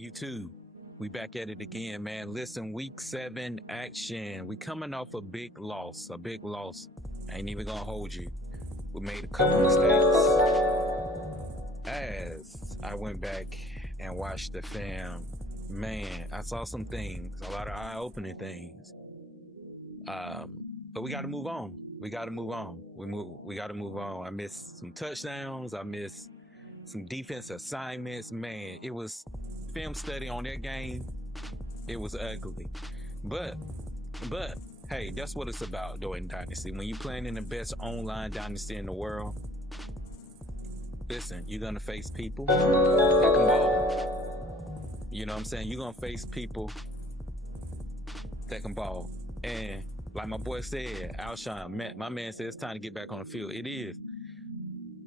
YouTube, we back at it again, man. Listen, week 7 action. We coming off a big loss. I ain't even gonna hold you. We made a couple mistakes. As I went back and watched the film, man, I saw some things, a lot of eye-opening things. But we got to move on. We got to move on. We got to move on. I missed some touchdowns. I missed some defense assignments. Man, it was film study on that game. It was ugly. But hey, that's what it's about doing Dynasty. When you're playing in the best online Dynasty in the world, listen, you're going to face people that can ball. You know what I'm saying? You're going to face people that can ball. And like my boy said, Szn2, my man said it's time to get back on the field. It is.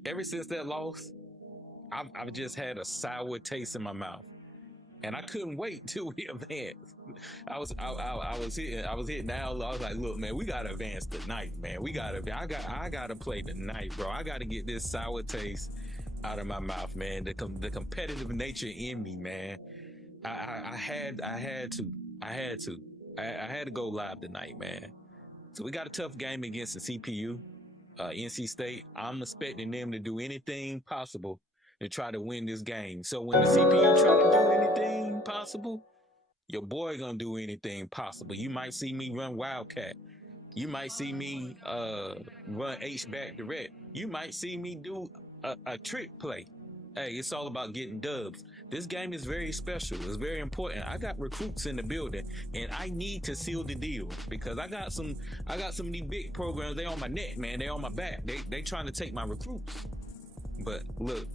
Ever since that loss, I've just had a sour taste in my mouth. And I couldn't wait till we advanced. I was hitting now. I was like, look, man, we gotta advance tonight, man. I gotta play tonight, bro. I gotta get this sour taste out of my mouth, man. The competitive nature in me, man. I had to go live tonight, man. So we got a tough game against the CPU, NC State. I'm expecting them to do anything possible to try to win this game. So when the CPU try to do anything possible, your boy gonna do anything possible. You might see me run Wildcat. You might see me run H-back direct. You might see me do a trick play. Hey, it's all about getting dubs. This game is very special. It's very important. I got recruits in the building, and I need to seal the deal because I got some of these big programs. They on my neck, man. They on my back. They trying to take my recruits. But look,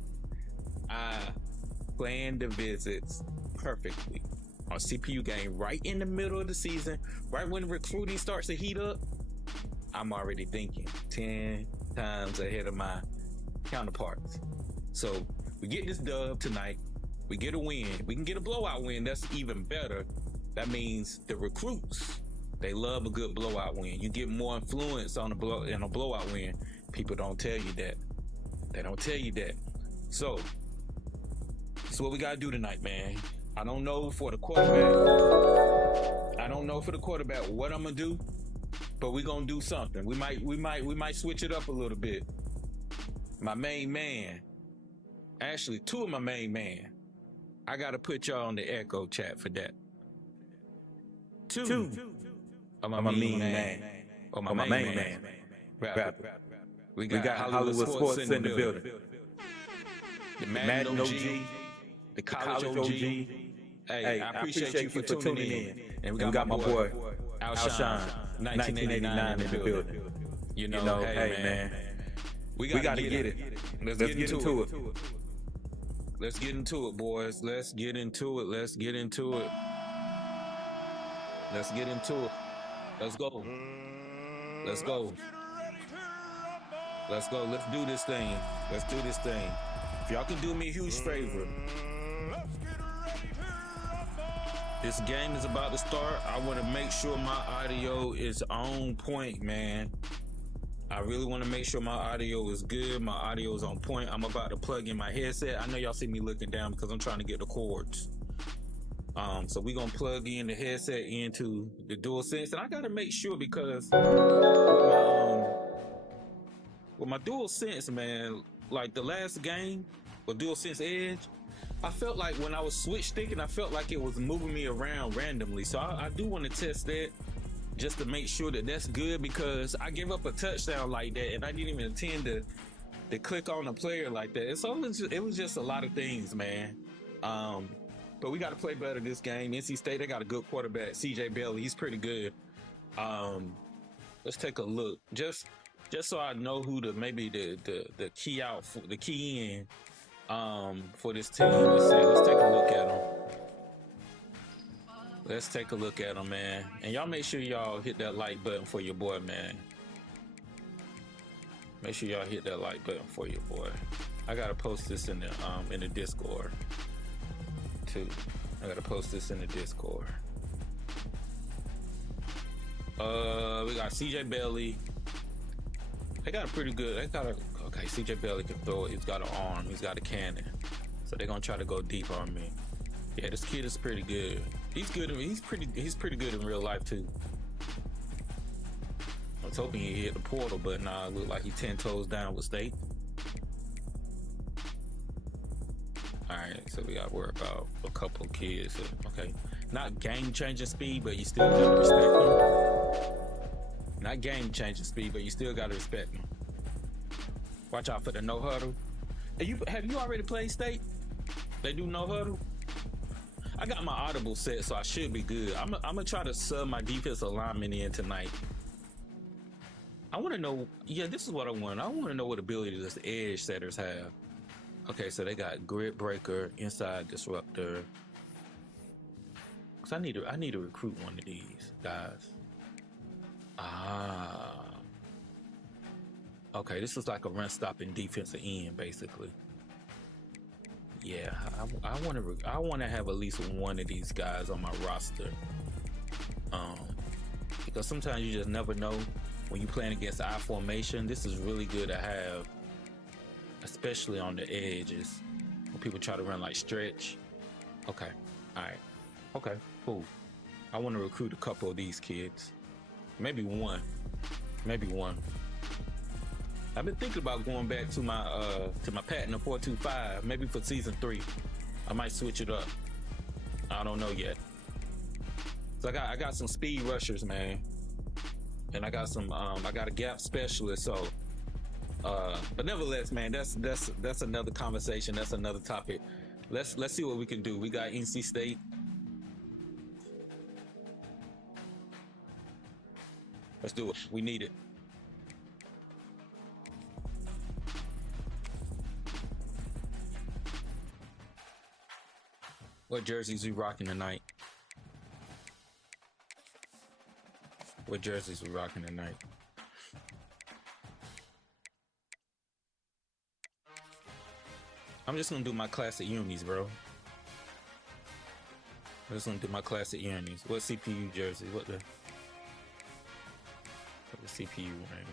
I planned the visits perfectly on CPU game right in the middle of the season, right when recruiting starts to heat up. I'm already thinking 10 times ahead of my counterparts. So we get this dub tonight. We get a win. We can get a blowout win. That's even better. That means the recruits, they love a good blowout win. You get more influence on in a blowout win. People don't tell you that. They don't tell you that. So that's what we got to do tonight, man. I don't know for the quarterback. What I'm going to do, but we're going to do something. We might switch it up a little bit. My main man, actually, two of my main man. I got to put y'all on the echo chat for that. Two of my main man. Or my main man. Rapper. We got Hollywood Sports in the building. The Madden OG. The College OG. Hey, I appreciate you for tuning in. And we got my boy, Szn2, 1989 in the building. You know, hey, man. We got to get it. Let's get into it. Let's get into it, boys. Let's get into it. Let's go. Let's do this thing. If y'all can do me a huge favor. This game is about to start. I want to make sure my audio is on point, man. I really want to make sure my audio is good. My audio is on point. I'm about to plug in my headset. I know y'all see me looking down because I'm trying to get the cords. So we're going to plug in the headset into the DualSense. And I got to make sure because with my DualSense, man, like the last game with DualSense Edge, I felt like when I was switch sticking, I felt like it was moving me around randomly. So I do want to test that just to make sure that that's good because I gave up a touchdown like that and I didn't even intend to click on a player like that. It was just a lot of things, man. But we got to play better this game. NC State, they got a good quarterback, CJ Bailey. He's pretty good. Let's take a look. Just so I know who maybe the key out for the key in for this team. Let's take a look at him. Let's take a look at him, man. And y'all make sure y'all hit that like button for your boy, man. Make sure y'all hit that like button for your boy. I gotta post this in the Discord too. We got CJ Bailey. Okay, CJ Bailey can throw it. He's got an arm. He's got a cannon. So they're gonna try to go deep on me. Yeah, this kid is pretty good. He's good. He's pretty good in real life too. I was hoping he hit the portal, but nah, it looked like he 10 toes down with State. All right, so we got to worry about a couple of kids. Okay, not game-changing speed, but you still got to respect them. Not game-changing speed, but you still got to respect them. Watch out for the no huddle. Have you already played State? They do no huddle. I got my audible set, so I should be good. I'm gonna try to sub my defensive alignment in tonight. I want to know. Yeah, this is what I want. I want to know what abilities the edge setters have. Okay, so they got grid breaker, inside disruptor. Cause I need to recruit one of these guys. Ah. Okay, this is like a run stopping defensive end, basically. Yeah, I want to have at least one of these guys on my roster. Because sometimes you just never know when you're playing against I formation. This is really good to have, especially on the edges when people try to run like stretch. Okay, all right, okay, cool. I want to recruit a couple of these kids, maybe one. I've been thinking about going back to my patent of 425, maybe for season 3. I might switch it up. I don't know yet. So I got some speed rushers, man, and I got some I got a gap specialist. So, but nevertheless, man, that's another conversation. That's another topic. Let's see what we can do. We got NC State. Let's do it. We need it. What jerseys we rocking tonight? What jerseys we rocking tonight? I'm just gonna do my classic unis, bro. I'm just gonna do my classic unis. What CPU jersey? What the CPU right?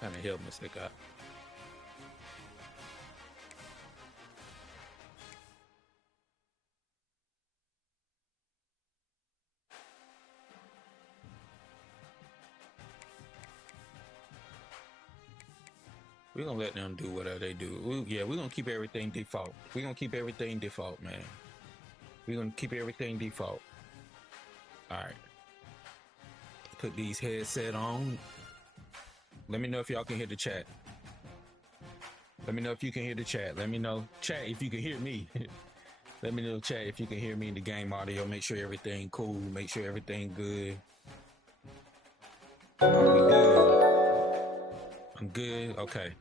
Kind of helmets they got. We're gonna let them do whatever they do. We're gonna keep everything default. We're gonna keep everything default, man. We're gonna keep everything default. All right. Let's put these headset on. Let me know if y'all can hear the chat. Let me know if you can hear the chat. Let me know, chat, if you can hear me. Let me know, chat, if you can hear me in the game audio. Make sure everything cool. Make sure everything good. Are we good? I'm good. Okay.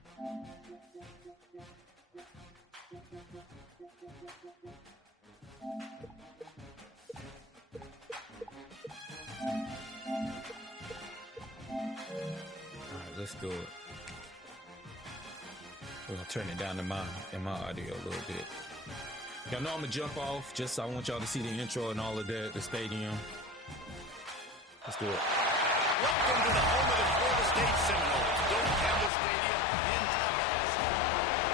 Let's do it. We're gonna turn it down in my audio a little bit. Y'all know I'm gonna jump off. Just I want y'all to see the intro and all of that, the stadium. Let's do it. Welcome to the home of the Florida State Seminoles, WK7 Stadium in Tallahassee.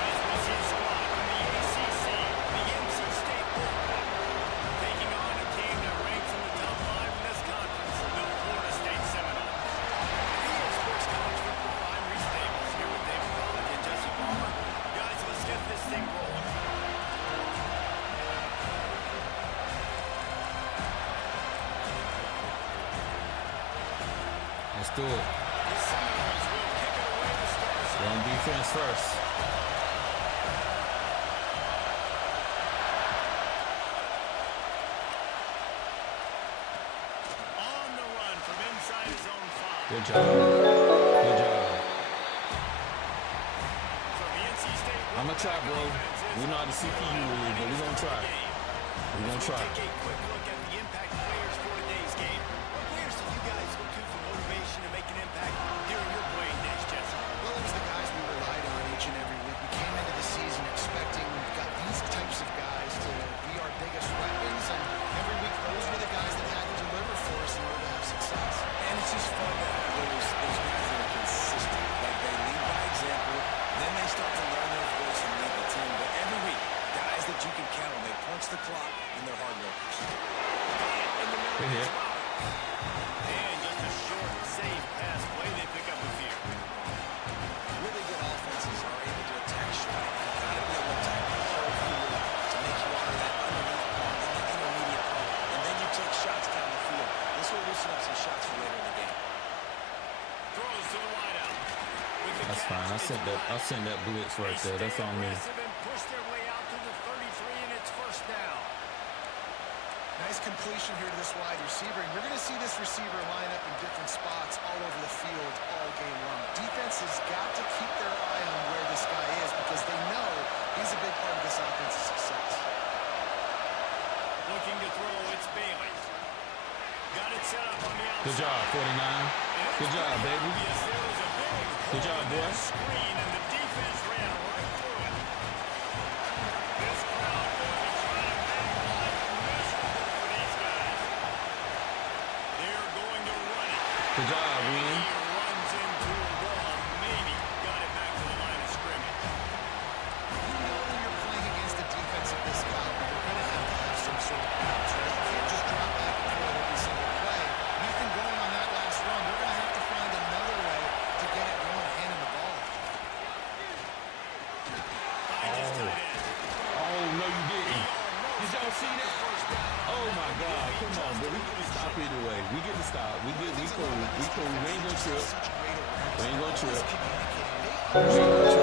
As we see a squad from the ACC, the NC State Wolfpack, taking on a team that ranks in the top 5 in this conference, the Florida State Seminoles. EA Sports College Football, I'm Reese Davis, here with David Pollack and Jesse Palmer. Guys, let's get this thing rolling. Let's do it. Run defense first. On the run from inside his own 5. Good job. Good job. So the NC State I'm gonna try, bro. We know how the CPU is, but we're gonna try. We're gonna try. Take a quick look at the impact players for today's game. What players do you guys look to for motivation to make an impact during your playing days, Jesse? Well, it was the guys we relied on each and every week. We came into the season expecting we've got these types of guys to be our biggest weapons, and every week those were the guys that had to deliver for us in order to have success. And it's just fun to have those guys that are consistent. Good hit. And just a short, safe pass play. They pick up a few. Really good offenses are able to attack short. You've got to be able to attack the whole field to make you honor that underneath part and the intermediate part. And then you take shots down the field. This will loosen up some shots for later in the game. Throws to the wideout. With the That's catch, fine. I'll send that blitz right there. That's on me. aggressive and push their way out to the 33, and it's first down. Nice completion here to this wide receiver. And we're going to see this receiver line up in different spots all over the field all game long. Defense has got to keep their eye on where this guy is because they know he's a big part of this offense's success. Looking to throw, it's Bailey. Got it set up on the outside. Good job, 49. Good job, baby. Yes, there was a big Good job, hole in boy. that screen, and the defense ran right through it. This crowd going to try to make life miserable for these guys. They're going to run it. Good job, Win. He runs into a wall. Maybe got it back to the line of scrimmage. You know when you're playing against a defense of this caliber, you're going to have some sort of bounce, right? You can't just drop back and forth every single play. Nothing going on that last run. They're going to have to find another way to get it going and hand him the ball. Find his tight end. Oh, no, you didn't. Did y'all see that? Oh, my God. Come on, bro. We get to stop anyway. We get to stop. We cool. We cool. We ain't gonna trip. Such great awareness. We ain't gonna trip. Communicating.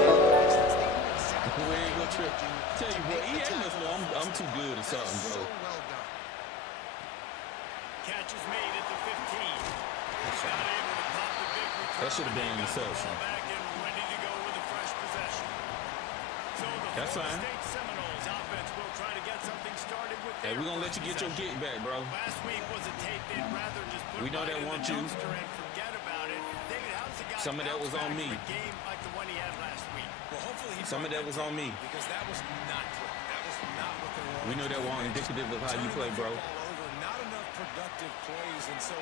We ain't gonna trip. Tell you, boy, EA must know I'm too good or something, So bro. well done. Catch is made at the 15. Not able to pop the big return. That should have been an Got the ball interception. back and ready to go with a fresh possession. So the That's Florida fine. State Seminoles offense will try to get something started with Hey, their we're gonna let you get your possession. get back, bro. Last week was a tape they'd rather just put We know right that in want the you. dumpster and forget about it. David, how does a guy Some of that bounce was on back me. from a game like the one he had last week? Well, hopefully he Some of brought that was on me. because that was not good. That was not what they wanted. We know that wasn't indicative of how you play, bro. Turning the football over, not enough productive plays, and so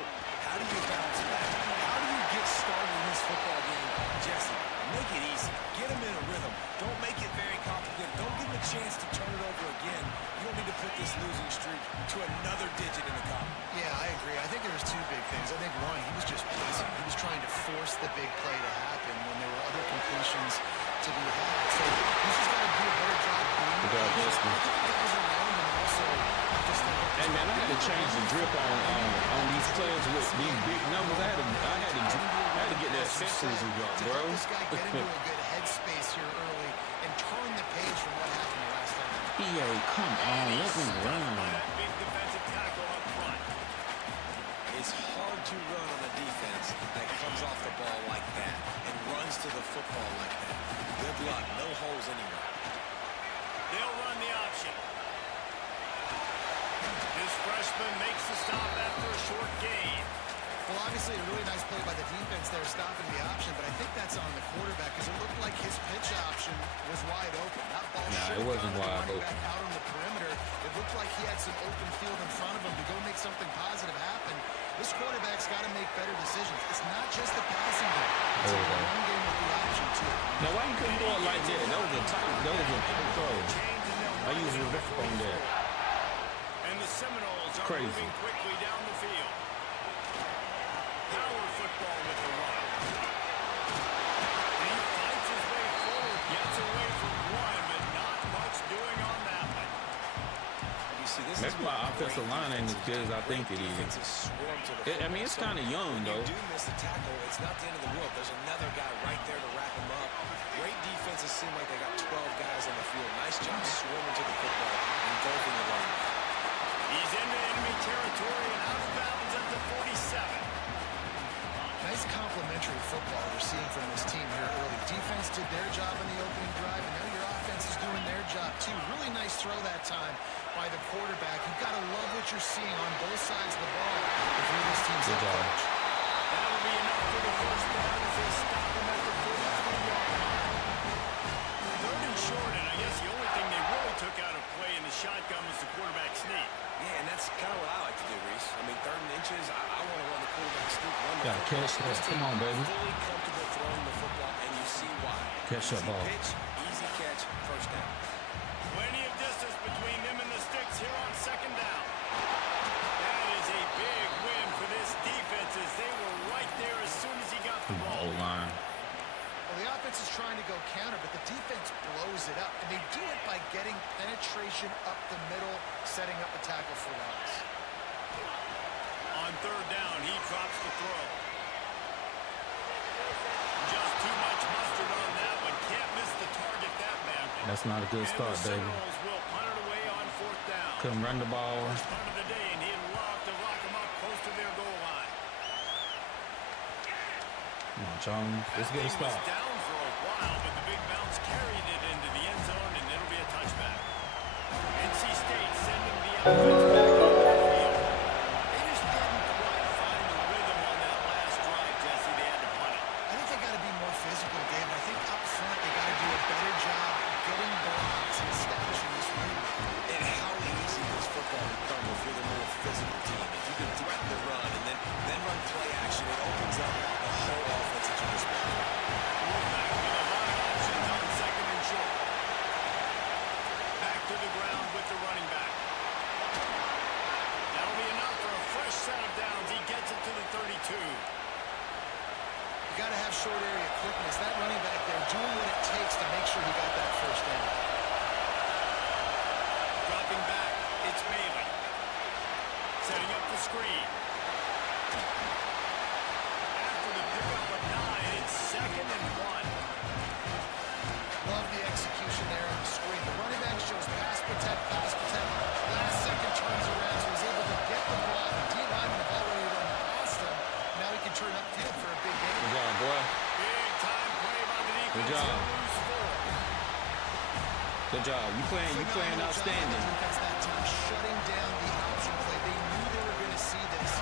how do you bounce back? How do you get started in this football game, Jesse? Make it easy. Get him in a rhythm. Don't make it very complicated. Don't give him a chance to turn it over again. You don't need to put this losing streak to another digit in the column. Yeah, I agree. I think there was two big things. I think one, he was just busy. He was trying to force the big play to happen when there were other completions to be had. So he's just got to do a better job being Good job, patient. Dustin. I think the guys around him also just think Hey, man, I had to change the drip on these players with these big numbers. I had to get that set season drop, to bro. help this guy get into a good headspace here early and turn the page from what happened the last time. EA, come on, let me run. That big defensive tackle up front. It's hard to run on a defense that comes off the ball like that and runs to the football like that. Good luck. No holes anywhere. They'll run the option. This freshman makes the stop after a short gain. Well, obviously a really nice play by the defense there stopping the option, but I think that's on the quarterback because it looked like his pitch option was wide open. That ball Nah, should it wasn't have gone to the wide running open. back out on the perimeter. It looked like he had some open field in front of him to go make something positive happen. This quarterback's got to make better decisions. It's not just the passing game. It's There a we go. run game with the option too. Now, why you couldn't throw it like that? That was a throw. I used a rip on that. And the Seminoles are Crazy. moving quickly down the field. Power football with the run. He fights his way forward, gets away from one, but not much doing on that one. You see, this That's is why what offensive great line ain't as good as I think it is. defenses swarm to the I mean, it's football. kind of young, When though. you do miss a tackle, it's not the end of the world. There's another guy right there to wrap him up. Great defenses seem like they got 12 guys on the field. Nice job swarming to the football and engulfing the running back. He's into enemy territory and out of bounds at the 47. Nice complimentary football we're seeing from this team here early. Defense did their job in the opening drive, and now your offense is doing their job too. Really nice throw that time by the quarterback. You've got to love what you're seeing on both sides of the ball if you're this team's Good head job. coach. That'll be enough for the first down as they stop him at the 43-yard line. Third and short, and I guess the only thing they really took out of play in the shotgun was the quarterback sneak. Yeah, and that's kind of what I like to do, Reese. I mean, third and inches, I want to run the quarterback sneak, run the Gotta football. catch that. This Come team on, baby. fully comfortable throwing the football, and you see why. Catch that Easy ball. pitch, easy catch, first down. Plenty of distance between them and the sticks here on second down. That is a big Come on, O-line. Well, the offense is trying to go counter, but the defense blows it up. And they do it by getting penetration up the middle, setting up a tackle for loss. On third down, he drops the throw. Just too much mustard on that one. Can't miss the target that man. That's not a good start, the baby. Seminoles will punt it away on fourth down. Couldn't run the ball. First punt of the day, and he'd love to lock them up close to their goal line. Come on, Jones. Let's get a That thing stop. was down for a while, but the big bounce carried it into the end zone, and it'll be a touchback. NC State sending the offense back on their field. They just didn't quite find the rhythm on that last drive, Jesse. They had to punt it. I think they got to be more physical, Dave. I think up front they got to do a better job getting blocks and establishing this rhythm. And how easy does football become if you're the more physical team? If you can threaten the run and then run play action, it opens up the whole offense that you just mentioned. Quarterback with a lot of options on second and short. Back to the ground with the running back. That'll be enough for a fresh set of downs. He gets it to the 32. You got to have short area quickness. That running back there doing what it takes to make sure he got that first down. Dropping back, it's Bailey. Setting up the screen. After the pickup of 9, it's 2nd and 1. Love the execution there on the screen. The running back shows pass protect, pass protect. Last second turns around, so he's able to get the ball. The D-linemen have already run past him. Now he can turn upfield for a big gain. Good job, boy. Big time play by the defense. Good job. He'll lose 4. Good job. You playing Phenomenal job outstanding. by the defense that time, shutting down the option play. They knew they were going to see this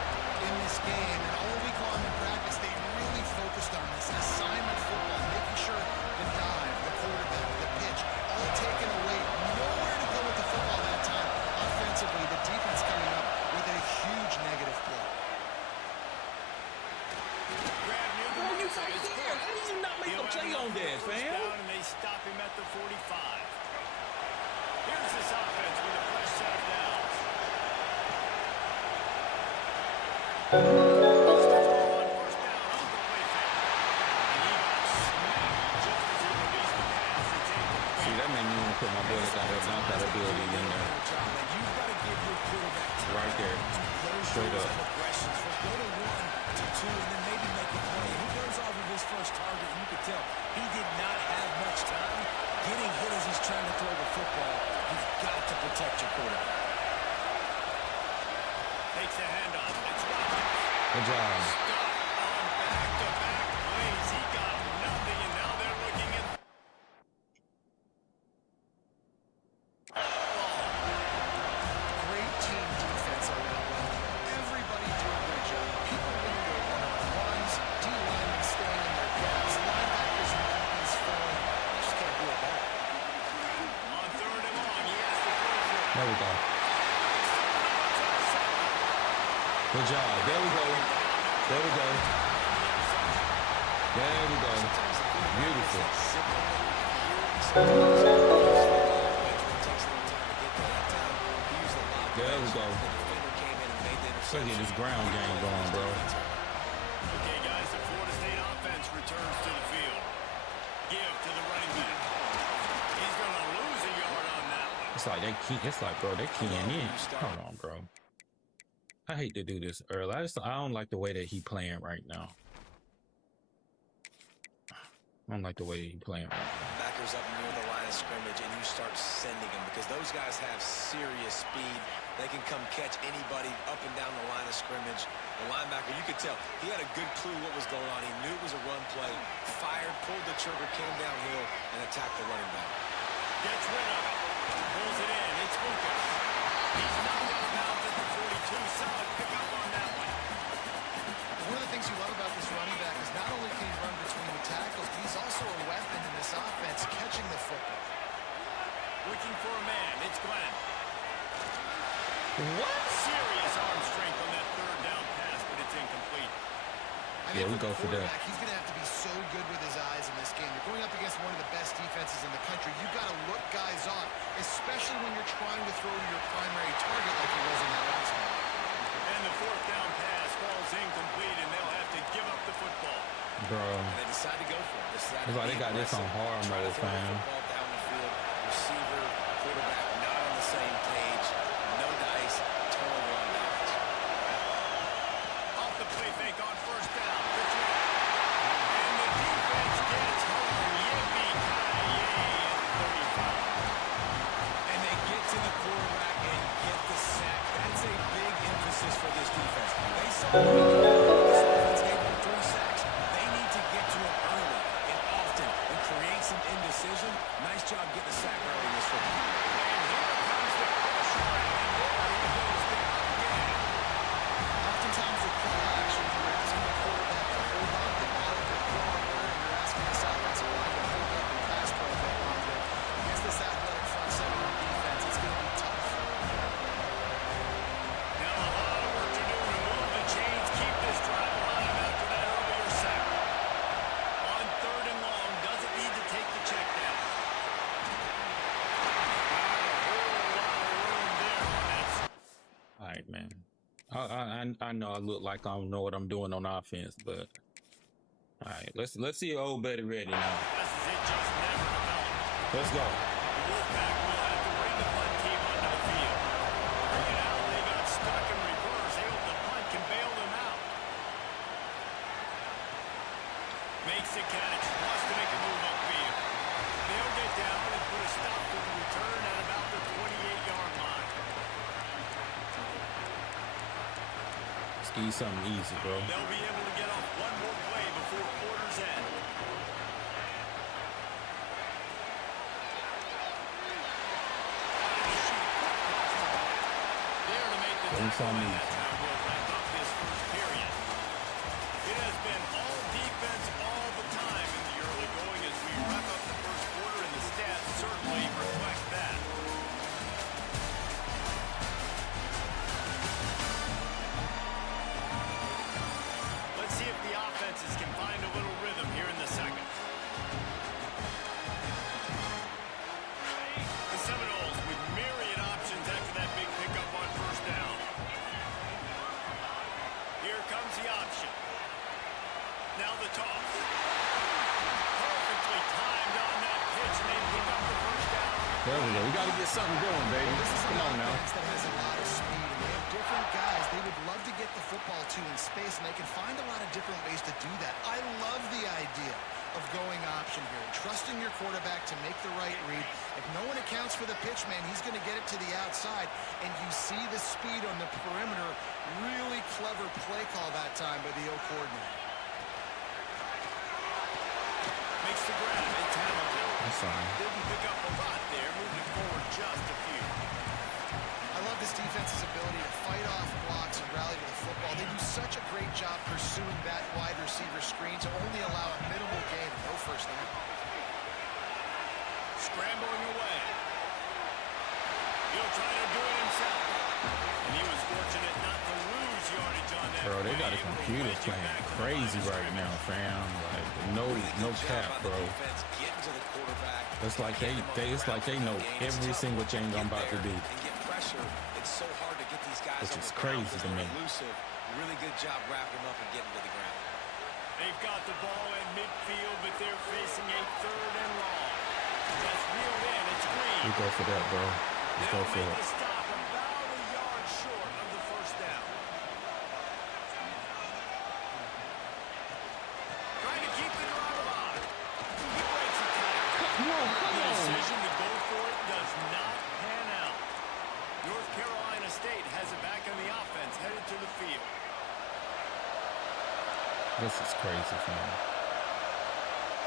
in this game, and all week long in practice, they really focused on this assignment football, making sure the dive, the quarterback, the pitch, all taken away. Nowhere to go with the football that time. Offensively, the defense coming up with a huge negative play. Grab near the Bro, you marker. right It's there. How did you not make a He'll play have on enough that, for a first fam? down, and they stop him at the 45. Here's this offense with a fresh set of downs. Wants to throw on first down off the play fake. And he got smacked just as he released the pass. It's incomplete. See, that made me want to put my boy that got that dunk out ability in there. You've got to give your quarterback time Right there. to learn Straight those up. progressions from go to 1 to 2 and then maybe make a play. He goes off of his first target, and you could tell he did not have much time getting hit as he's trying to throw the football. You've got to protect your quarterback. Takes a handoff. It's Rodgers. Good job. Stuck on back-to-back plays. He got nothing, and now they're looking at... Great team defense on that one. Everybody doing their job. People winning their one-on-ones, D-linemen staying in their gaps, linebackers and DBs filling. Just can't do it better. On third and long, he has to throw for it. There we go. Good job. There we go. There we go. There we go. Beautiful. There we go. Look at this ground game going, bro. Okay, guys, the Florida State offense returns to the field. Give to the running back. He's going to lose a yard on that one. It's like they key. It's like, bro, they keying in. Hold on, bro. I hate to do this early. I don't like the way that he playing right now. I don't like the way he playing right now. Backers up near the line of scrimmage, and you start sending them because those guys have serious speed. They can come catch anybody up and down the line of scrimmage. The linebacker, you could tell, he had a good clue what was going on. He knew it was a run play, fired, pulled the trigger, came downhill, and attacked the running back. Gets rid of it. Pulls it in. It's Lucas. He's knocked out of bounds at the 42. Solid pickup on that one. One of the things you love about this running back is not only can he run between the tackles, but he's also a weapon in this offense, catching the football. Looking for a man. It's Glenn. What? Serious arm strength on that third down pass, but it's incomplete. Yeah, we go for that. He's going to have to be so good with his eyes in this game. You're going up against one of the best defenses in the country. You've got to look guys off, especially when you're trying to throw to your primary target like he was in that last one. And the fourth down pass falls incomplete, and they'll have to give up the football. Bro. And they decide to go for it. It's like they got this on hard mode, fam. Down the field, receiver, quarterback, not on the same page. No dice, turnover on downs. Off the play fake on first down. And the defense gets home. Yippee-ki-yay, 35. And they get to the quarterback and get the sack. That's a big emphasis for this defense. They saw this offense gave them 3 sacks. They need to get to it early and often and create some indecision. Nice job getting the sack early in this football. And here comes the pressure. And there he goes down again. Oftentimes with play action, you're asking the quarterback to hold on to the ball a bit longer, and you're asking this offensive line to hold up the pass pro a bit longer. Against this athletic front seven on defense, it's going to be tough. Now a lot of work to do. Remove the chains. Keep this drive alive after that earlier sack. On 3rd and long, doesn't need to take the check down. All right, man. I know I look like I don't know what I'm doing on offense, but all right, let's see old Betty ready now. This is it, just never developed. Let's go. The Wolfpack will have to bring the punt team onto the field. Bring it out, they got stuck in reverse. They hope the punt can bail them out. Makes the catch, wants to make a move upfield. They'll get down and put a stop to the return at about the 28-yard line. Let's give you something easy, bro. They'll be able to get off one more play before quarter's end. There to make the Give me tackle, something and easy. that's how we'll wrap up this first period. It has been all defense all the time in the early going as we wrap up the first quarter, and the stats certainly reflect that. Let's see if the offenses can find a little rhythm here in the second. The Seminoles with myriad options after that big pickup on first down. Here comes the option. Now the toss. Perfectly timed on that pitch, and they pick up the first down. There we go. We got to get something going, baby. This is Come an on now. offense that has a lot of speed, and they have different guys they would love to get the football to in space, and they can find a lot of different ways to do that. I love the idea of going option here and trusting your quarterback to make the right read. If no one accounts for the pitch, man, he's going to get it to the outside, and you see the speed on the perimeter. Really clever play call that time by the O coordinator. Makes the grab. It's Hamilton. I'm sorry. Didn't pick up a lot there, moving forward just a few. I love this defense's ability to fight off blocks and rally to the football. They do such a great job pursuing that wide receiver screen to only allow a minimal gain and no first down. Scrambling away. He'll try to do it himself. And he was fortunate not to lose yardage on that. Bro, they got a play. Able to computer wedge it playing back to the crazy line of right now, fam. Like no cap, bro. It's like they know every single change I'm about to do. It's so hard to get these guys Which on is the ground crazy because to me. they're elusive. Really good job wrapping them up and getting to the ground. They've got the ball at midfield, but they're facing a 3rd and long. That's reeled in. It's Green. We go for that, bro. We go They'll for make it. the stop about a yard short of the first down. Trying to keep the drive alive. He breaks a tackle. The decision to go for it does not pan out. North Carolina State has it back on the offense, headed to the field. This is crazy, fam.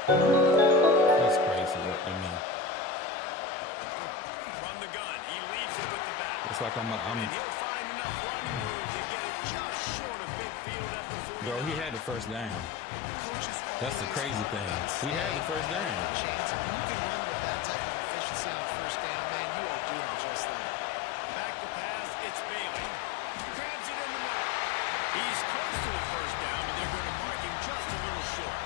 That's crazy. What I mean, From the gun, he leaves it with the back. it's like I'm And he'll find enough running room to get it just short of midfield at the 40. bro. He had the first down. That's the crazy thing. He had the first down. Chance, if you can run with that type of efficiency on first down, man, you are doing just that. Back to pass, it's Bailey. Grabs it in the middle. He's close to the first down, and they're going to mark him just a little short.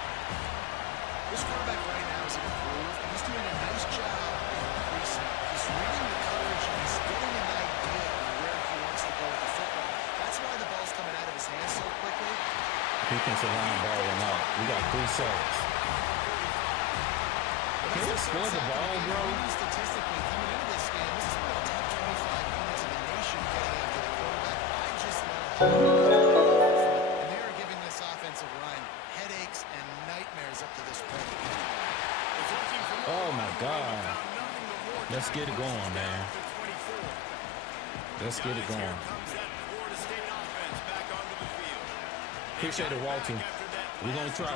This quarterback right now is in a groove, and he's doing a nice job increasing. He's reading the coverage, and he's getting an idea of where he wants to go with the football. That's why the ball's coming out of his hands so quickly. Defensive line balling out. We got 3 sacks. Can you score the ball, bro? Statistically, coming into this game, this is one of the top 25 units in the nation getting after the quarterback. I just love and they are giving this offensive line headaches and nightmares up to this point. Oh my God. Let's get it going, man. Let's get it going. Appreciate it, Walter. We're going to try.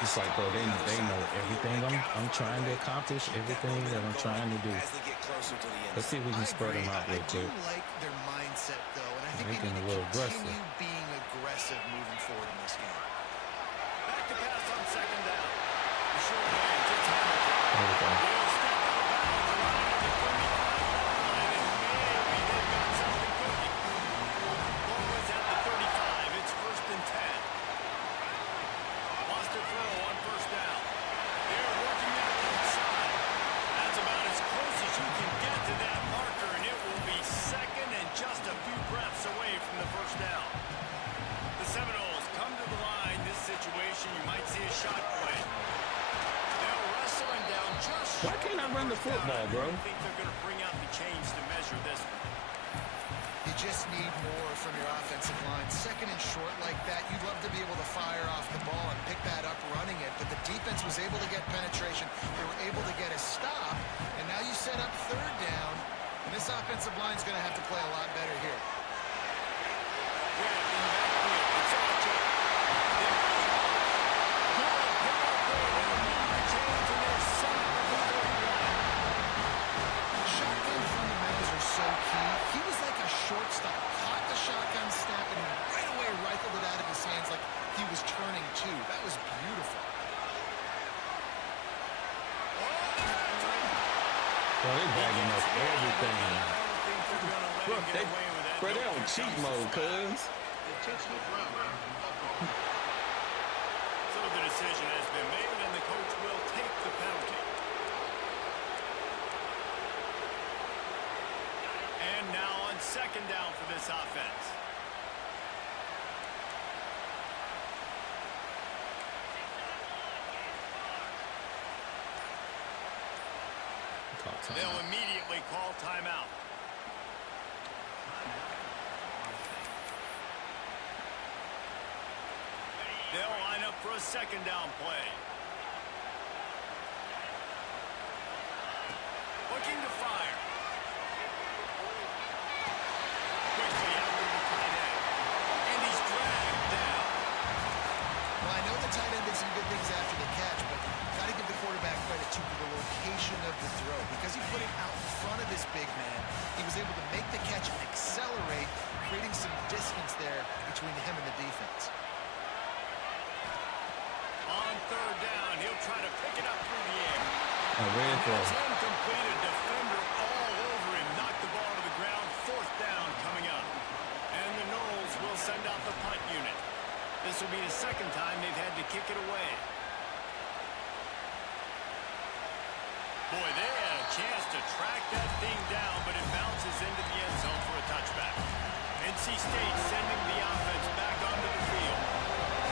It's like, bro, they know everything I'm trying to accomplish, everything that I'm trying to do. Let's see if we can spread them out real quick. I do like their mindset, though, and I think They're they getting need a to little aggressive. continue being aggressive moving forward in this game. Back to pass on second down. The short man gets Hamilton. There we go. He'll step out of bounds right at the 35-yard line, and maybe they've got something cooking. Ball is at the 35. It's 1st and 10. Lost a throw on 1st down. They're working that left side. That's about as close as you can get to that marker, and it will be 2nd and just a few breaths away from the 1st down. The Seminoles come to the line. This situation, you might see a shot play. They'll wrestle him down just Why can't I run the football, bro? I think they're going to bring out the chains to measure this one. You just need more from your offensive line. 2nd and short like that, you'd love to be able to fire off the ball and pick that up running it, but the defense was able to get penetration. They were able to get a stop, and now you set up 3rd down, and this offensive line is going to have to play a lot better here. It's Archer. Shotgun fundamentals are so key. He was like a shortstop, caught the shotgun snap and right away rifled it out of his hands like he was turning two. That was beautiful. Bro, they bagging up everything. Bro, they on cheat mode, cuz. So the decision has been made, and the coach will take the penalty. And now on 2nd down for this offense. They'll immediately call timeout. They'll line up for a 2nd down play. Looking to fire. Quickly out to the tight end. And he's dragged down. Well, I know the tight end did some good things after the catch, but got to give the quarterback credit too for the location of the throw. Because he put it out in front of his big man, he was able to make the catch and accelerate, creating some distance there between him and the defense. On 3rd down, he'll try to pick it up through the air. A red It's throw. incomplete. A defender all over him. Knocked the ball to the ground. 4th down coming up. And the Noles will send out the punt unit. This will be the 2nd time they've had to kick it away. Boy, they had a chance to track that thing down, but it bounces into the end zone for a touchback. NC State sending the offense back onto the field.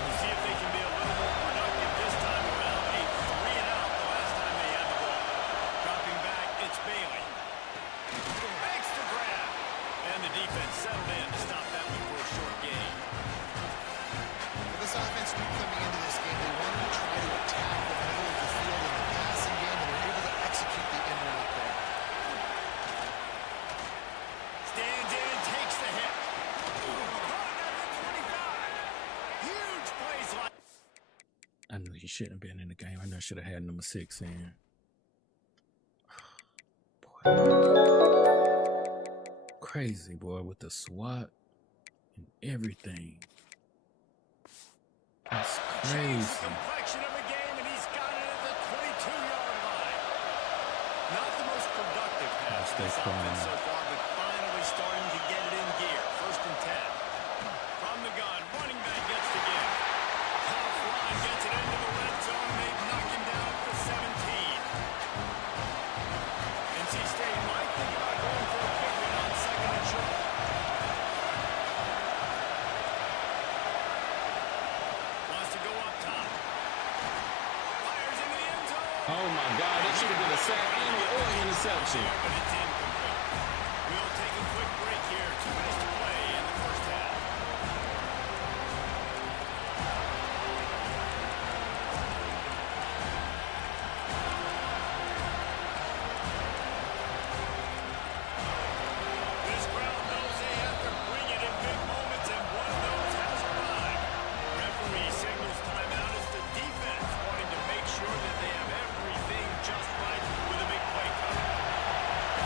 We'll see if they can be a little more productive this time around. A 3-and-out the last time they had the ball. Dropping back, it's Bailey. Makes the grab. And the defense settled in to stop that one for a short gain. For this offense coming into this game, they wanted to try to attack the middle of the field in the passing game, and they're able to execute the end route there. Stands in and takes the hit. Caught at the 25. Huge plays like. I knew he shouldn't have been in the game. I know I should have had number 6 in. Crazy, boy, with the SWAT and everything. That's Changed the crazy. complexion of the game, and he's got it at the 22-yard line. Not the most productive pass Stay this calm. offense so far, but finally starting to get it in gear. 1st and 10. From the gun, running back gets the give. Tough line gets it into the red zone. They knock him down at the 17. NC State might think about going for a big one on 2nd and short. God, that should have been a sack or interception. But it's incomplete. We'll take a quick break here. 2 minutes to play in the first half. This crowd knows they have to bring it in big moments, and one of those has arrived. Referee signals timeout as the defense wanting to make sure that they have everything just right with a big play coming.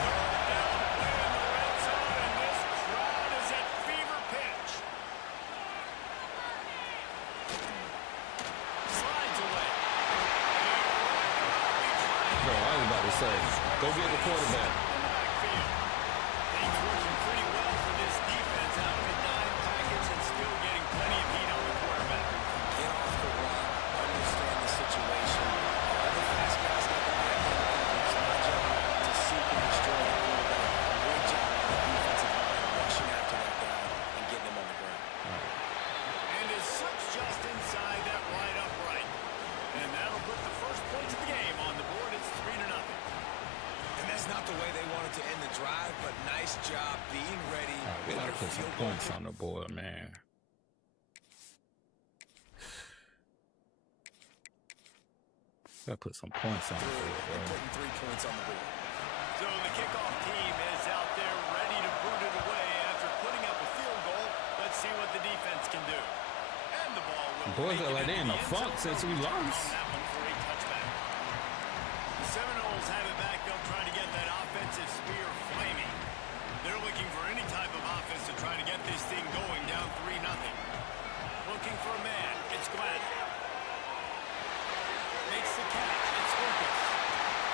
Third down play in the red zone, and this crowd is at fever pitch. Slides away. Bro, I was about to say, go get the quarterback. Things working pretty well for this defense out of a dime package and still getting plenty of heat on the quarterback. Get off the run, understand the situation. All the fast guys got the back end. It's my job to seek and destroy the quarterback. Great job on the defensive line, rushing after that guy and getting him on the ground. And is slips just inside that wide upright. And that'll put the first points of the game on the board. It's 3-0. And that's not the way they wanted to end the drive, but nice job being ready. We gotta put some points on the board, man. Gotta put some points on the board, bro. Putting 3 points on the board. So the kickoff team is out there ready to boot it away after putting up a field goal. Let's see what the defense can do. And the ball will Boys make are it like they in into the end funk zone. since we Return lost. on that one for a touchback. The Seminoles have it back. They'll try to get that offensive spear flaming. They're looking for any type of offense to try to get this thing going down 3-0. Looking for a man. It's Glenn. Makes the catch. It's Lucas.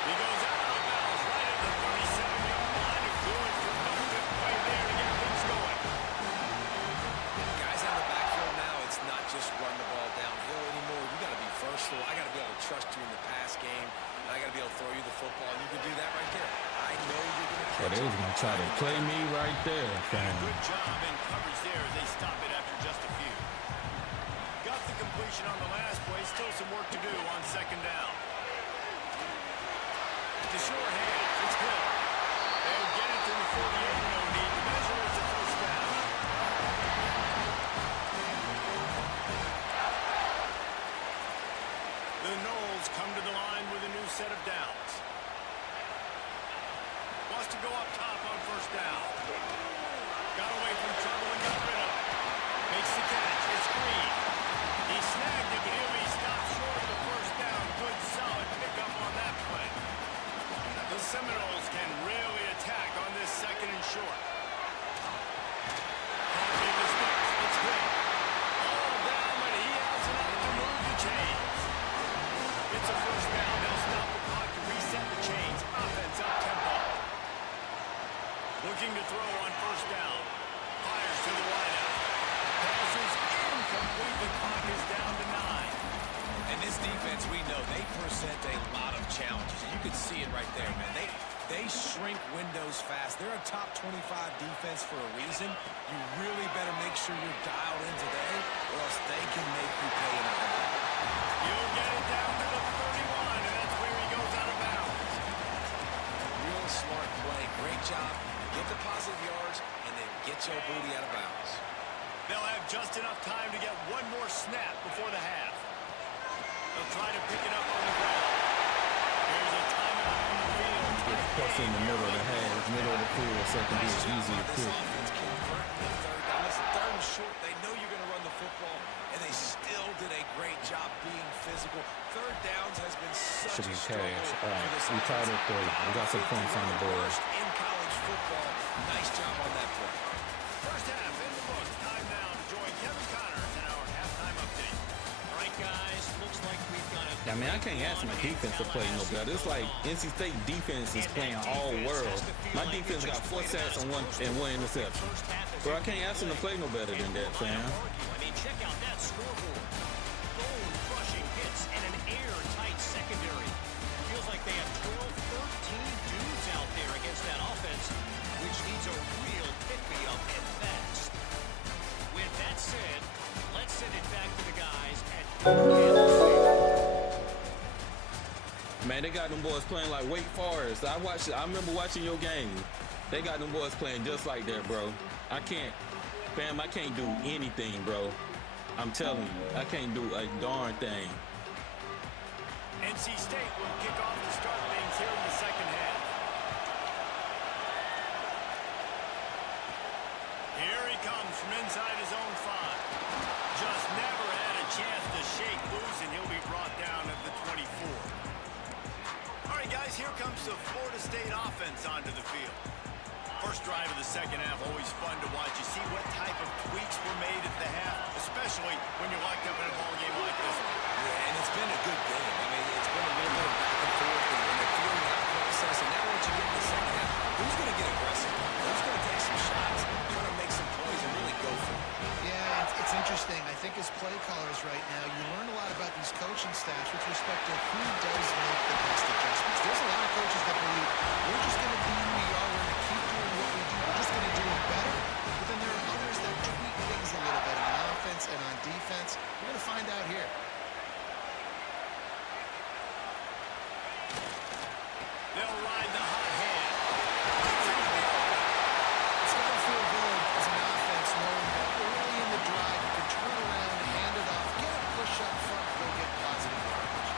He goes out of bounds right at the 37-yard line. A good, productive play there to get things going. Guys on the backfield now, it's not just run the ball downhill anymore. You got to be versatile. I got to be able to trust you in the pass game. And I got to be able to throw you the football. And you can do that right there. I know you're going to But catch they it. was gonna try to play me right there, fam. Good job in coverage there as they stop it after just a few. Got the completion on the last play. Still some work to do on second down. To short hand. It's good. They'll get it to the 48. No need to measure. It's a first down. The Noles come to the line with a new set of downs. Wants to go up top on first down. Got away from trouble and got rid of it. Makes the catch. It's Green. He snagged it, but he'll be stopped short of the first down. Good, solid pickup on that play. The Seminoles can really attack on this second and short. Caught in the sticks. It's good. All down, but he has enough to move the chains. It's a first down. They'll stop the clock to reset the chains. Offense up tempo. Looking to throw on first down. Fires to the wideout. Passes incomplete. The clock is down to 9. And this defense, we know, they present a lot of challenges. And you can see it right there, man. They shrink windows fast. They're a top 25 defense for a reason. You really better make sure you're dialed in today, or else they can make you pay in a hurry. You'll get it down to the 31, and that's where he goes out of bounds. Real smart play. Great job. Get the positive yards, and then get your booty out of bounds. They'll have just enough time to get one more snap before the half. They'll try to pick it up on the ground. Here's a timeout on the field. Plus in the middle of the half, middle of the field, so it can be easy to This pick. offense converting the third down. Listen, third and short, they know you're going to run the football, and they still did a great job being physical. Third downs has been such Should a be struggle cash. for All right, this we tied offense. up 3. We got some points on the board. First in college football. Nice job on that play. First half in the books. Time now to join Kevin Connors in our halftime update. All right, guys. Looks like we've got a... I mean, I can't ask my defense to play no better. It's like NC State defense is playing all world. My defense got 4 sacks and one interception. Bro, I can't ask them to play no better than that, fam. I mean, check out that scoreboard. Bone-crushing hits and an airtight secondary. Feels like they have 12, 13 dudes out there against that offense, which needs a real pick-me-up and fast. With that said, let's send it back to the guys at Man, they got them boys playing like Wake Forest. I remember watching your game. They got them boys playing just like that, bro. I can't do anything, bro. I'm telling you, I can't do a darn thing. NC State will kick off to start things here in the second half. Here he comes from inside his own 5. Just never had a chance to shake loose, and he'll be brought down at the 24. All right, guys, here comes the Florida State offense onto the field. First drive of the second half, always fun to watch. You see what type of tweaks were made at the half, especially when you're locked up in a ball game like this. Yeah, and it's been a good game. I mean, it's been a little bit of back and forth and a feeling out process. And now once you get in the second half, who's going to get aggressive? Who's going to take some shots, try to make some plays, and really go for it? Yeah, it's interesting. I think as play callers right now, you learn a lot about these coaching staffs with respect to who does make the best adjustments. There's a lot of coaches that believe we're just going to be who we are. We're going to keep doing what we do. We're just going to do it better. But then there are others that tweak things a little bit on offense and on defense. We're going to find out here. They'll ride the hot hand. It's going to feel good as an offense knowing that early in the drive you can turn around, hand it off, get a push up front, go get positive yardage.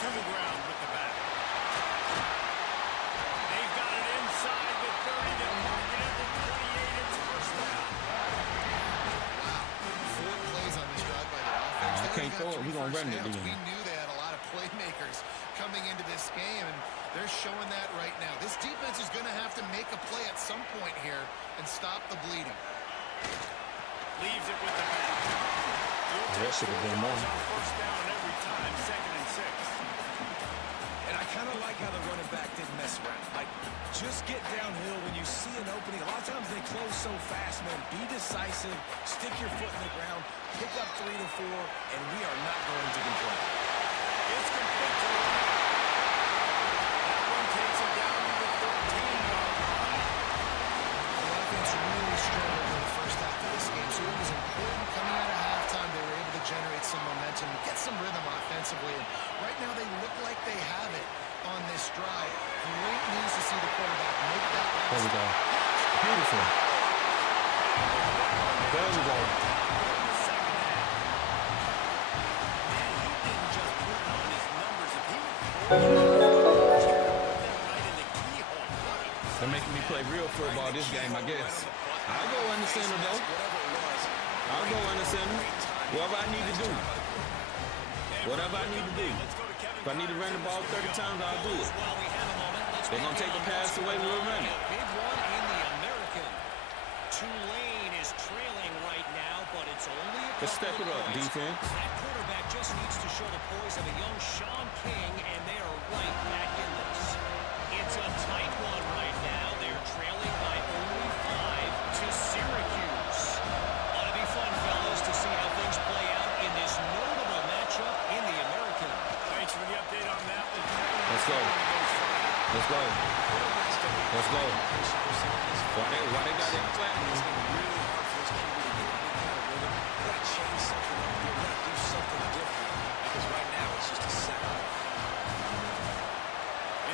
To the ground with the back. They've got it inside the 30. They'll mark it at the 28. It's first down. Wow. 4 plays on this drive by the offense. I can't throw it. We're going to run it We again. knew they had a lot of playmakers coming into this game, and they're showing that right now. This defense is going to have to make a play at some point here and stop the bleeding. Leaves it with the back. That should have been more. First down every time, 2nd and 6. And I kind of like how the running back didn't mess around. Like, just get downhill when you see an opening. A lot of times they close so fast, man. Be decisive, stick your foot in the ground, pick up 3 to 4, and we are not going to complain. It's complete to him. That one takes it down to the 13-yard line. The offense really struggled in the first half of this game, so it was important coming out of halftime. They were able to generate some momentum, get some rhythm offensively, and right now they look like they have it on this drive. Great news to see the quarterback make that last. There we go. Beautiful. There we go. They're making me play real football this game, I guess. I'll go under center, though. I'll go under center. Whatever I need to do. Whatever I need to do. If I need to run the ball 30 times, I'll do it. They're going to take the pass away, we'll run it. Big one in the American. Tulane is trailing right now, but it's only a Let's step it couple up, of points. defense. That quarterback just needs to show the poise of a young Sean King, and they are right back in this. It's a tight one right now. They're trailing by only 5 to Syracuse. Ought to be fun, fellas, to see how things play out in this notable matchup in the American. Thanks for the update on that one. Let's go. Let's go. Let's go. Why they got that flat?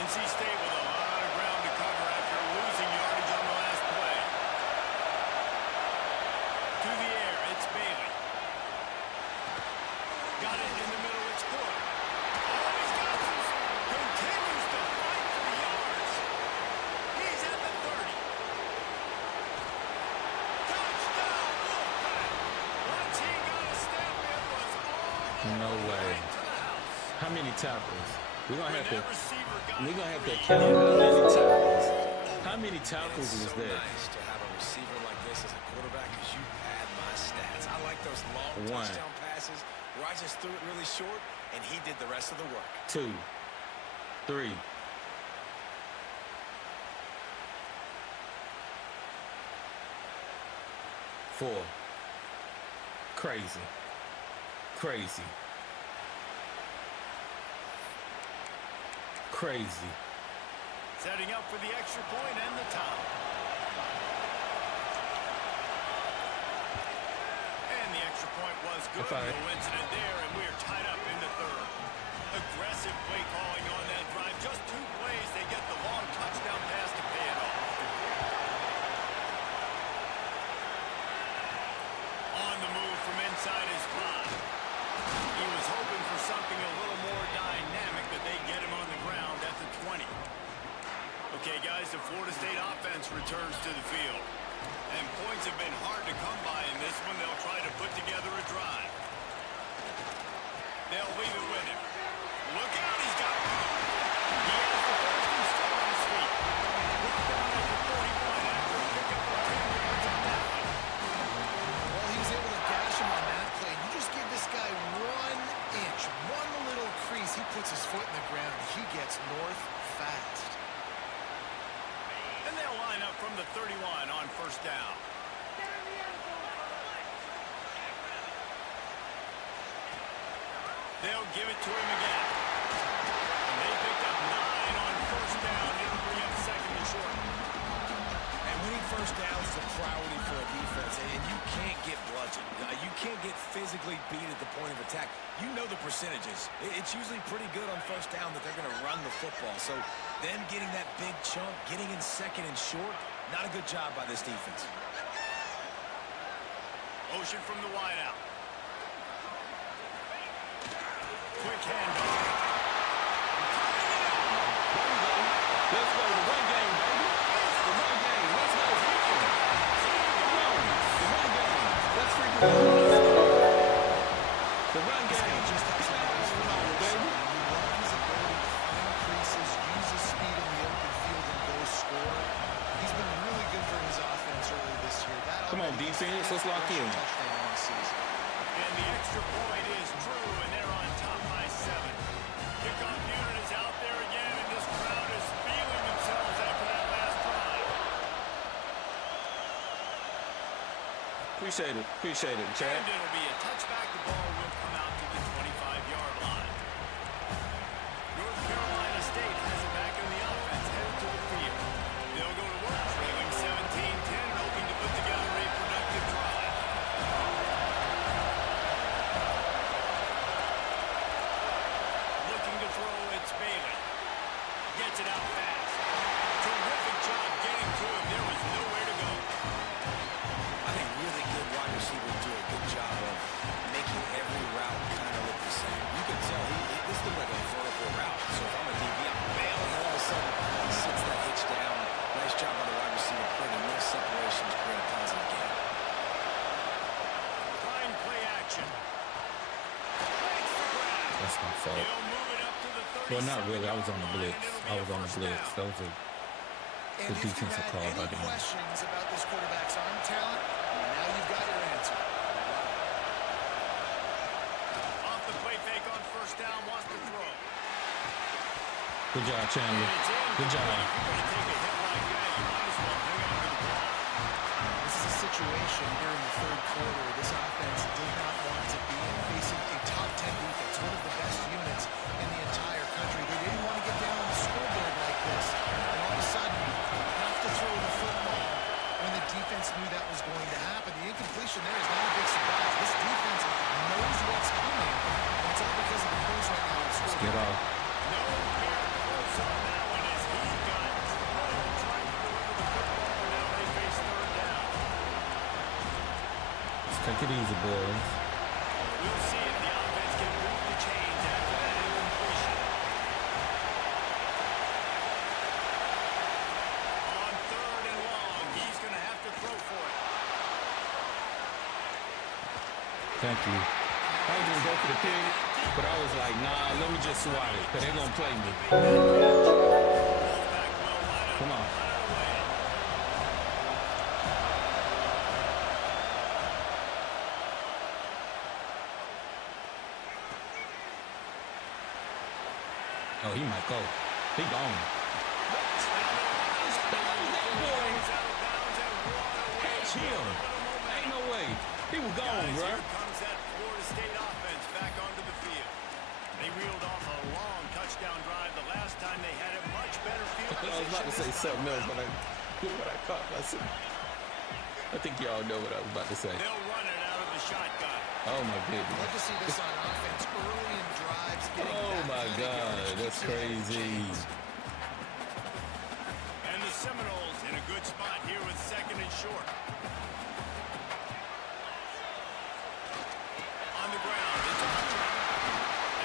NC State with a lot of ground to cover after losing yardage on the last play. To the air, it's Bailey. Got it in the middle, it's Court. Oh, he's got this. Continues to fight for the yards. He's at the 30. Touchdown, Wolfpack. Once he got a step, it was all No the way. to the house. How many tackles? We're going to When that have receiver got to free, count how many tackles. How many tackles It's was so that? nice to have a receiver like this as a quarterback because you pad my stats. I like those long One. touchdown passes where I just threw it really short and he did the rest of the work. 2, 3. 4. Crazy. Crazy. Crazy. setting up for the extra point and the tie. And the extra point was good. That's all right. No incident there, and we're tied up in the Aggressive play calling on that drive. Just 2 plays, they get the long touchdown pass to pay it off. On the move from inside his 5. He was hoping for something a little more dynamic, but they get him on the ground at the 20. Okay, guys, the Florida State offense returns to the field. And points have been hard to come by in this one. They'll try to put together a drive. They'll leave it with him. Look out, he's got it. He has the first and still on his feet. Brought down at the 41 after a pickup of 10 yards on that one. Well, he was able to gash him on that play. You just give this guy 1 inch, one little crease. He puts his foot in the ground. He gets north fast. And they'll line up from the 31 on first down. They'll give it to him again. And they picked up 9 on first down. It'll bring up second and short. And winning first downs is a priority for a defense, and you can't get bludgeoned. You can't get physically beat at the point of attack. You know the percentages. It's usually pretty good on first down that they're going to run the football. So them getting that big chunk, getting in second and short, not a good job by this defense. Ocean from the wide out. Quick handoff. Let's go. The run game, baby. The run game. Let's go. Come on. The run game. Let's freaking go. The run game. Just has Come a nice on, baby. You love his ability to find creases, use his speed in the open field, and go score. He's been really good for his offense early this year. Come on, defense. Let's lock in. Touchdown on the season. And the extra point is true, and they're on top by 7. Kickoff unit is out there again, and this crowd is feeling themselves after that last drive. Appreciate it. Appreciate it, Chad. And it'll be a touchback. The ball will come out to the 25-yard line. North Carolina State has it back in the offense, headed to the field. They'll go to work, trailing 17-10, hoping to put together a productive drive. Looking to throw, it's Bailey. Gets it out fast. Terrific job getting to him. There was nowhere to go. I think really good wide receivers do a good job of making every route kind of look the same. You can tell this looks like a vertical route. So if I'm a DB, I'm bailing, and all of a sudden he sits that hitch down. Nice job by the wide receiver, creating no separation to create a positive game. Fine play action. Makes the grab. That's my fault. He'll move it up to the 37. Well, not really. I was on the blitz. I was on the blitz. That was a And good if you defensive had call by any them. questions about this quarterback's arm talent, now you've got your answer. Off the play fake on first down, wants to throw. Good job, Chandler. And it's in. Good job. If you're going to take a hit like that, you might as well hang on to the ball. This is a situation here in the third quarter. This offense did not want to be facing a top 10 defense, one of the best units in the entire country. They didn't want to get down on the scoreboard like this, and all of a sudden have to throw the football when the defense knew that was going to happen. The incompletion there is not a big surprise. This defense knows what's coming, and it's all because of the points right now on the Let's scoreboard. get off. No hair close on that one as he got trouble trying to deliver the football, and now they face third down. Let's take it easy, boys. We'll see if the offense can move the chains after that incompletion. On third and long, he's going to have to throw for it. Thank you. I was going to go for the pig, but I was like, nah, let me just swat it, because they're going to play me. Wolfpack will line up. Come on. Fire away. Oh, he might go. He gone. Catch him. Ain't no way. He was gone, Guys, bro. here comes that Florida State offense back onto the field. They reeled off a long touchdown drive the last time they had a much better field I was about to say position. something else, but I caught myself. I think y'all know what I was about to say. They'll run it out of the shotgun. Oh, my goodness. Love to see this on offense early in drives. getting Oh back my kind of yardage God, keeps that's you ahead of crazy. chains. And the Seminoles in a good spot here with 2nd and short. On the ground, it's Archer.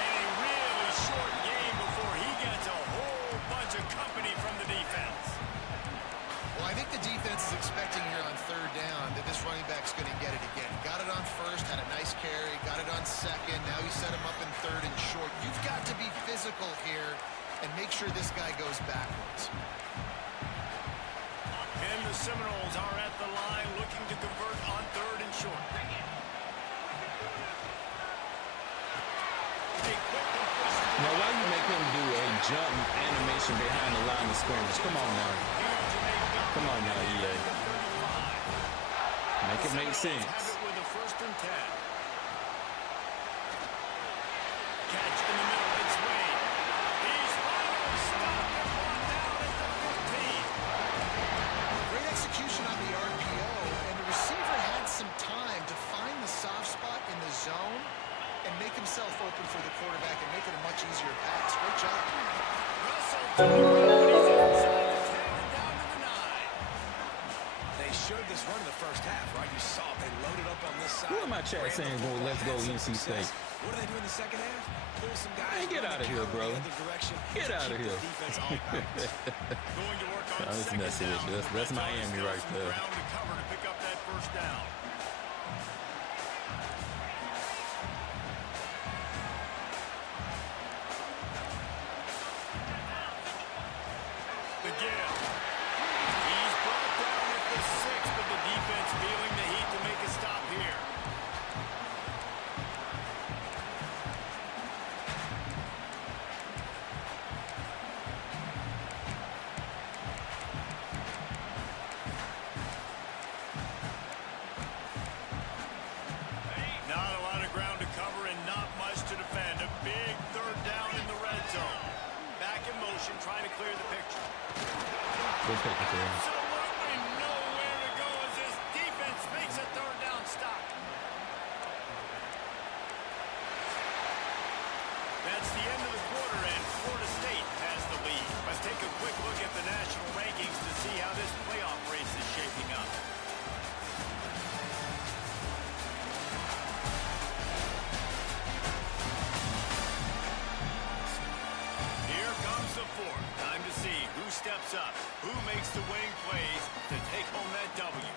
And a really short game before he gets a whole bunch of company from the defense. Well, I think the defense is expecting here on 3rd down that this running back's going to get it again. Got it on 1st, had a nice carry, got it on 2nd. Now you set him up in 3rd and short. You've got to be physical here and make sure this guy goes backwards. And the Seminoles are at the line looking to convert on 3rd and short. Now, why you make him do a jump animation behind the line of scrimmage? Come on now. Come on now, EA. Make it make sense. Have it with a 1st and 10. Catch in the middle, it's Wade. He's finally stopped and brought down at the 15. Great execution on the RPO, and the receiver had some time to find the soft spot in the zone and make himself open for the quarterback and make it a much easier pass. Great job. Russell to the ground, he's inside the 10 and down to the 9. They showed this run in the first half, right? You saw it. They loaded up on this side. Who am I chat ran the saying, football, let's go had some NC success. State? What do they do in the second half? Pull some guys. Man, get run outta the here, counter bro. the other direction Get to outta keep here. the defense off balance. Going to work on I was 2nd messing with down. you. That's Red zone Miami still right some there. ground to cover to pick up that 1st down. The give. He's brought down at the 6, but the defense feeling the heat to make a stop here. Not a lot of ground to cover and not much to defend. A big 3rd down in the red zone. Back in motion, trying to clear the picture. Good pick, man. Absolutely nowhere to go as this defense makes a 3rd down stop. That's the end of the quarter, and Florida State has the lead. Let's take a quick look at the national rankings to see how this playoff race is shaping up. Here comes the 4th. Time to see who steps up, who makes the winning plays to take home that W.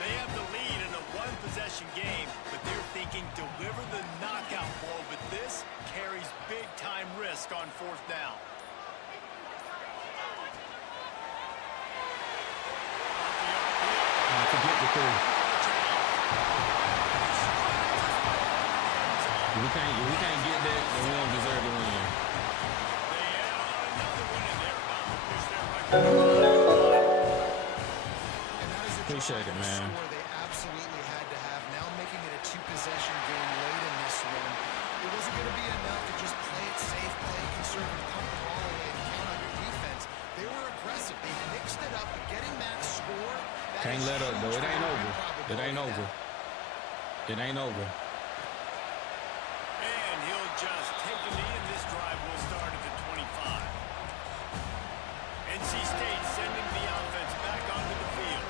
They have the lead in a 1-possession game, but they're thinking deliver the knockout blow, but this carries big-time risk on 4th down. Forget the 3. We can't get that, then we don't deserve to win. They add on another one, and they're about to push their record. And that is a Appreciate it, man. score they absolutely had to have. Now making it a 2-possession game late in this one. It wasn't going to be enough to just play it safe, play it conservative, pump the ball away, and count on your defense. They were aggressive. They mixed it up, getting that score. Can't let up, though. It ain't over. It ain't over. It ain't over. And he'll just take a knee, and this drive will start at the 25. NC State sending the offense back onto the field.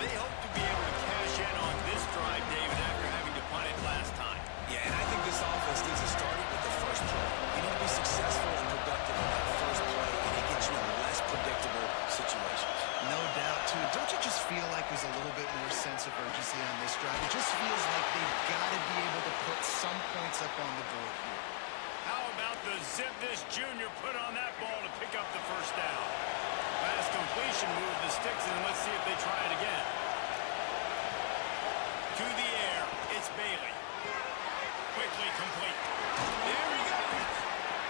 They hope to be able to cash in on this drive, David, after having to punt it last time. Yeah, and I think this offense needs to start with the first play. You need to be successful and productive on that first play, and it gets you in less predictable situations. No doubt, too. Don't you just feel like there's a little bit more sense of urgency on this drive? It just feels like they've got to be able to put some points up on the board here. How about the zip this junior put on that ball to pick up the 1st down? Last completion moved the sticks, and let's see if they try it again. To the air, it's Bailey. Quickly complete. There he goes.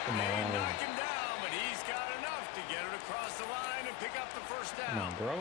Come They on. knock him down, but he's got enough to get it across the line and pick up the 1st down. Come on, bro.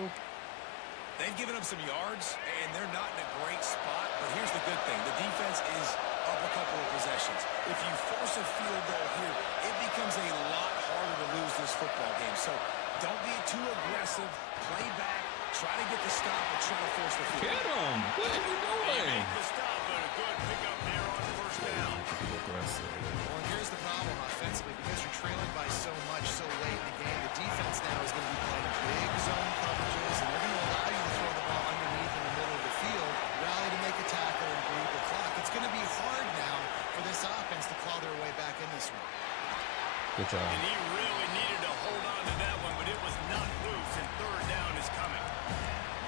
They've given up some yards, and they're not in a great spot. But here's the good thing. The defense is up a couple of possessions. If you force a field goal here, it becomes a lot harder to lose this football game. So don't be too aggressive. Play back. Try to get the stop and try to force the field. Get him. What are you doing? Make the stop, but a good pickup there on first down. Aggressive. Well, and here's the problem offensively. Because you're trailing by so much so late in the game, the defense now is going to be playing big zone coverages, and they're going to allow you to throw the ball underneath in the middle of the field, rally to make a tackle, and bleed the clock. It's going to be hard now for this offense to claw their way back in this one. Good job. And he really needed to hold on to that one, but it was not loose, and third down is coming.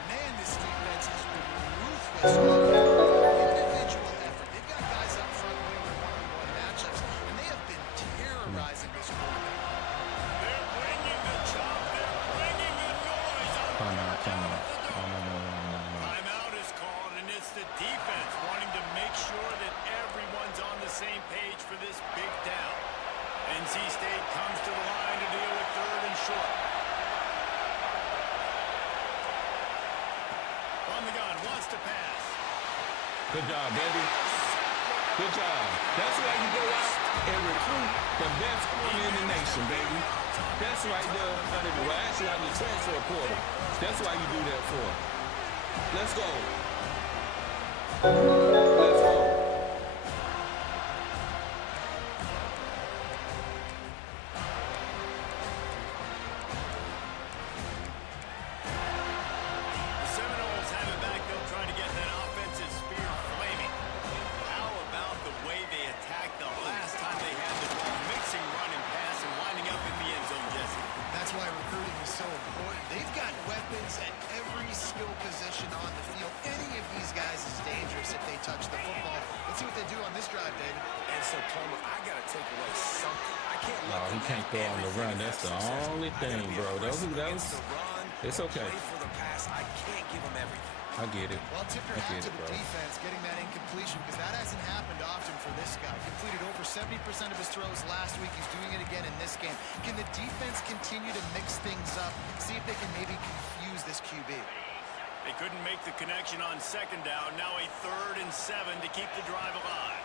Man, this defense has been ruthless with individual effort. They've got guys up front winning one-on-one matchups, and they have been terrorizing this quarterback. They're bringing the chop. They're bringing the noise on Timeout. Timeout is called, and it's the defense wanting to make sure that everyone's on the same page for this big down. NC State comes to the line to deal with third and short. From the gun, wants to pass. Good job, baby. Good job. That's why you go out and recruit the best corner in the nation, baby. That's right there under the actually on the transfer portal. That's why you do that for. Let's go. Let's go. The Seminoles have it back. They'll try to get that offensive spear flaming. How about the way they attacked the last time they had the ball, mixing run and pass and winding up in the end zone, Jesse? That's why recruiting is so important. They've got weapons at every skill position on the field. Any of these guys is dangerous if they touch the football. Let's see what they do on this drive, David. And so, Palmer, I got to take away something. I can't No, he can't throw on the run. That's the only thing, bro. That was it's okay. Play for the pass. I can't give him everything. I get it. Well, tip your I hat get to it, the bro. defense getting that incompletion because that hasn't happened often for this guy. Completed over 70% of his throws last week. He's doing it again in this game. Can the defense continue to mix things up? See if they can maybe confuse this QB. They couldn't make the connection on second down. Now a 3rd and 7 to keep the drive alive.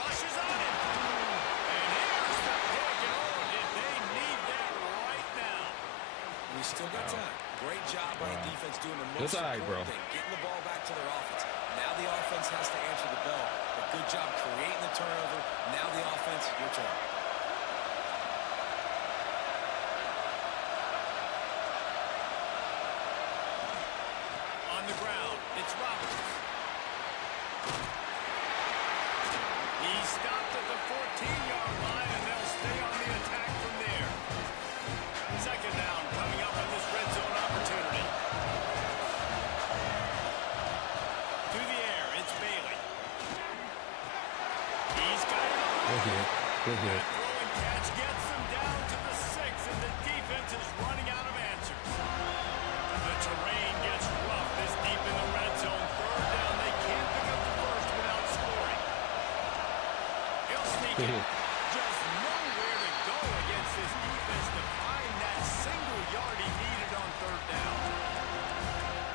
Rushes on it. And here's the pick. And oh, did they need that right now? We still got time. Great job by the defense doing the That's most all right, important bro. thing, getting the ball back to their offense. Now the offense has to answer the bell. But good job creating the turnover. Now the offense, your turn. On the ground, it's Roberts. He stopped at the 14-yard line, and they'll stay on the attack from there. Second down coming up in this red zone opportunity. To the air, it's Bailey. He's got it on. Good hit. Good hit. That throwing catch gets them down to the 6, and the defense is running out of answers. The terrain gets rough this deep in the red zone. Third down, they can't pick up the first without scoring. He'll sneak Good it. hit. Just nowhere to go against this defense to find that single yard he needed on third down.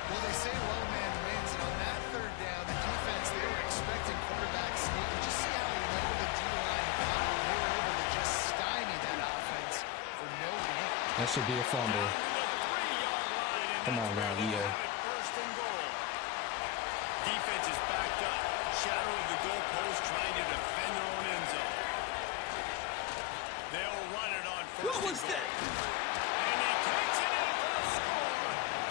Well, they say low man wins, and on that third down, the defense, they were expecting quarterback sneak. And just see how low the D-line got. They were able to just stymie that offense for no gain. That should be a fumble. Come on now, EA. First and goal. Defense is backed up. Shadow of the goalpost trying to defend their own end zone. They'll run it on first. What was and goal. that? And he takes it in for a score.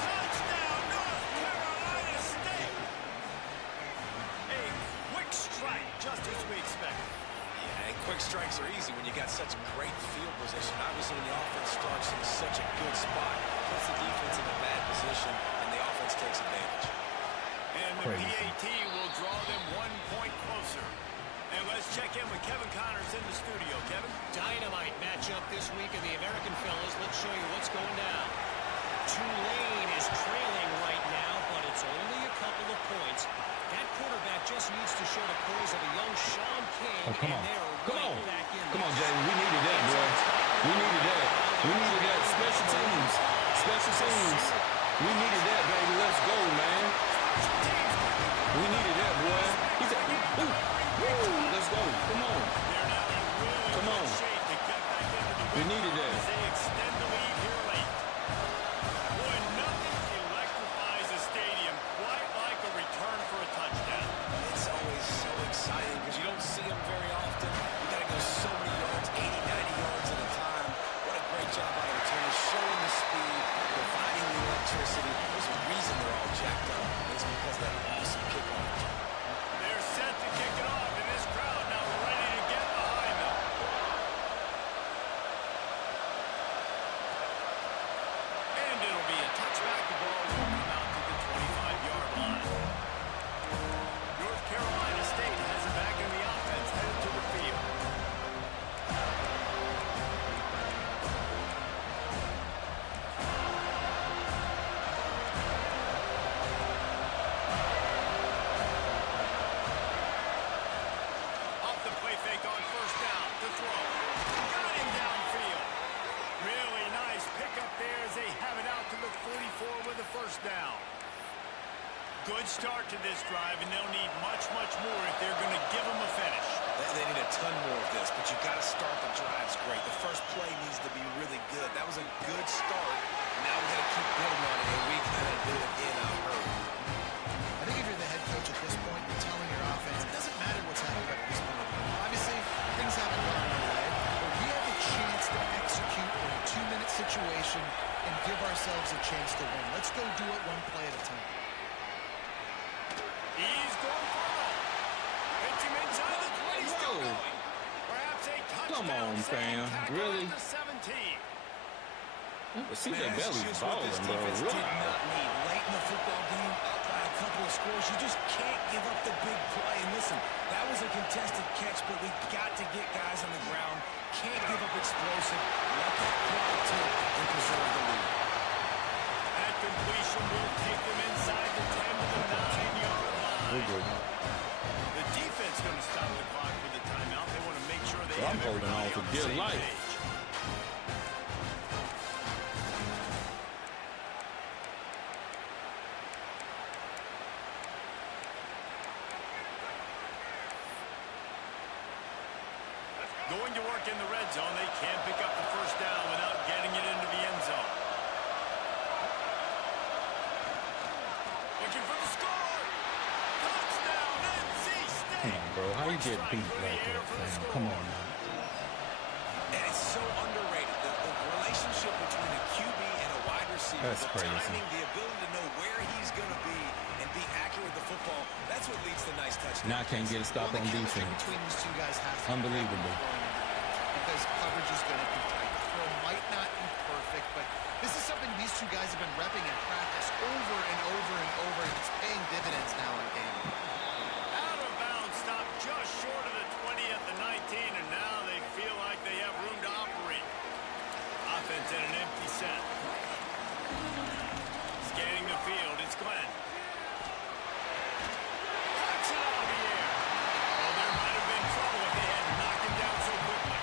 Touchdown, North Carolina State. A quick strike, just as we expected. Yeah, and quick strikes are easy when you got such great field position. Obviously, when the offense starts in such a good spot, puts the defense in a bad position, and the offense takes advantage. And the Crazy. PAT will draw them 1 point closer. And let's check in with Kevin Connors in the studio. Kevin? Dynamite matchup this week in the American fellas. Let's show you what's going down. Tulane is trailing right now, but it's only a couple of points. That quarterback just needs to show the poise of a young Sean King, Oh, come on. and they're Come right on. back in Come on, this. Jay. We needed that, bro. We needed that. We needed that. Special teams. Special teams. We needed that, baby. Let's go, man. We needed that, boy. He said, ooh, woo. Let's go. Come on. They're now in really Come good on. shape to get back into the We win needed column that. as they extend the lead here late. Boy, nothing good start to this drive, and they'll need much, much more if they're going to give them a finish. They need a ton more of this, but you got to start the drives great. The first play needs to be really good. That was a good start. Now we got to keep building on it, and we got to do it in a hurry. I think if you're the head coach at this point, you're telling your offense, it doesn't matter what's happening up to this point. Obviously, things haven't gone our way, but we have a chance to execute in a 2-minute situation and give ourselves a chance to win. Let's go do it one play at a time. He's going for it. Hits him inside the 20. Still Whoa. going. Perhaps a touchdown. Come on, save fam. tackle Really? at the 17. See Man, that this is belly's just what this balling, bro. defense Really? did not need. Late in the football game, up by a couple of scores, you just can't give up the big play. And listen, that was a contested catch, but we got to get guys on the ground. Can't give up explosive. Let that clock tick and preserve the lead. That completion will take them inside the 10 to the 9-yard line. We're good. The defense going to stop the clock with the timeout. They want to make sure they I'm have holding on everybody for on the dear same life. page. Going to work in the red zone. They can't pick up the first down without getting it into the end zone. Looking for the score. Touchdown, NC State. Come on, bro. How you get beat like that, fam? Come on, man. And it's so underrated. The relationship between a QB and a wide receiver. That's the crazy. timing, the ability to know where he's going to be and be accurate with the football. That's what leads to nice touchdowns. Now I can't get a stop Well, on the chemistry defense. between these two guys has to be Unbelievable. because coverage is going to be tight. The throw might not be perfect, but this is something these two guys have been repping in practice over and over and over, and it's paying dividends now in game. Out of bounds, stopped just short of the 20 at the 19, and now they feel like they have room to operate. Offense in an empty set. Scanning the field, it's Glenn. Knocks it out of the air. Well, there might have been trouble if they had knocked him down so quickly.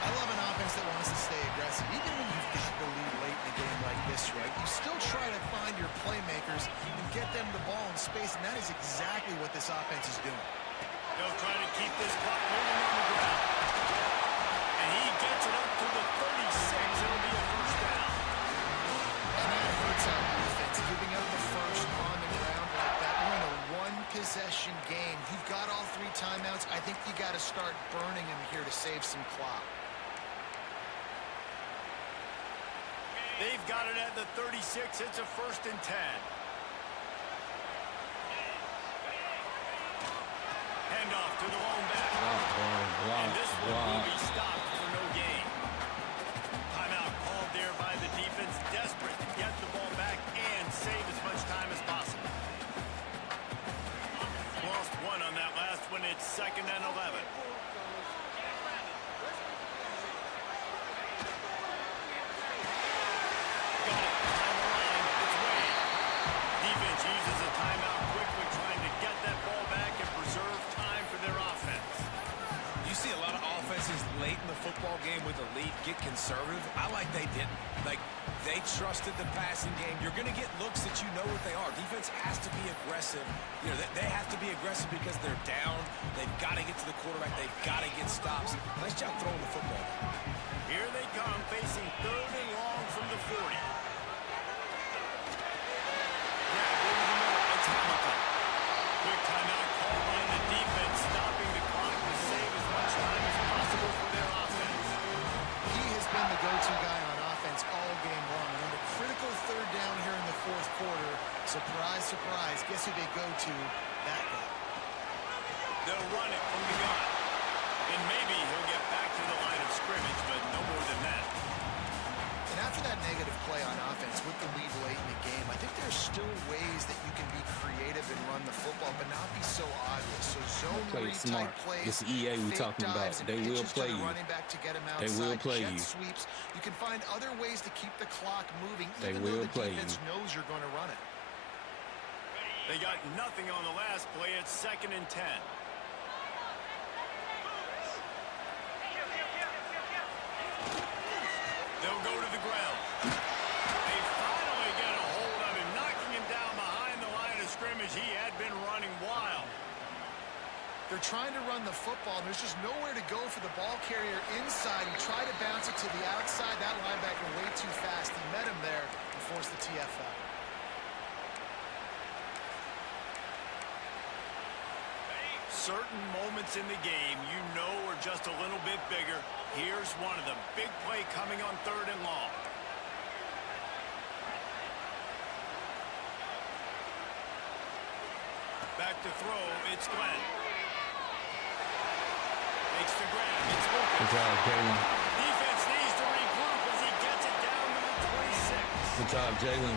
I love an offense that wants to stay aggressive. Even when you've got the lead late in a game like this, right, you still try to find your playmakers and get them the ball in space, and that is exactly what this offense is doing. They'll try to keep this clock moving on the ground. And he gets it up to the 36. It'll be a first down. And that hurts our defense, giving up the first on the ground like that. We're in a one-possession game. You've got all 3 timeouts. I think you got to start burning them here to save some clock. They've got it at the 36. It's a 1st and 10. Handoff to the lone back. And this one will be stopped for no gain. Timeout called there by the defense, desperate to get the ball back and save as much time as possible. Lost one on that last one. It's 2nd and 11. Got it. Down the line. It's Wade. Defense uses a timeout quickly, trying to get that ball back and preserve time for their offense. You see a lot of offenses late in the football game with a lead get conservative. I like they didn't. Like, they trusted the passing game. You're going to get looks that you know what they are. Defense has to be aggressive. You know, they have to be aggressive because they're down. They've got to get to the quarterback. They've got to get stops. Nice job throwing the football. Here they come, facing 3rd and long from the 40. Yeah, over the middle. It's Hamilton. Quick timeout called by the defense, stopping the clock to save as much time as possible for their offense. He has been the go-to guy on offense all game long. And on the critical 3rd down here in the 4th quarter, surprise, surprise, guess who they go to? That guy. They'll run it from the gun. And maybe he'll get back to the line of scrimmage, but no more than that. And after that negative play on offense with the lead late in the game, I think there's still ways that you can be creative and run the football, but not be so obvious. So zone Play read smart. type plays, This EA we fake talking about. dives, and They will pitches to play the you. running back to get him They will outside, play jet you. sweeps. You can find other ways to keep the clock moving, They even though will the play defense you. knows you're going to run it. They got nothing on the last play. It's 2nd and 10. They'll go to the ground. They finally get a hold of him, knocking him down behind the line of the football, and there's just nowhere to go for the ball carrier inside. He tried to bounce it to the outside. That linebacker way too fast. He met him there and forced the TFL. Certain moments in the game you know are just a little bit bigger. Here's one of them. Big play coming on 3rd and long. Back to throw, it's Glenn. Makes the grab, it's Lucas. Good job, Jalen. Defense needs to regroup as he gets it down to the 26. Good job, Jalen.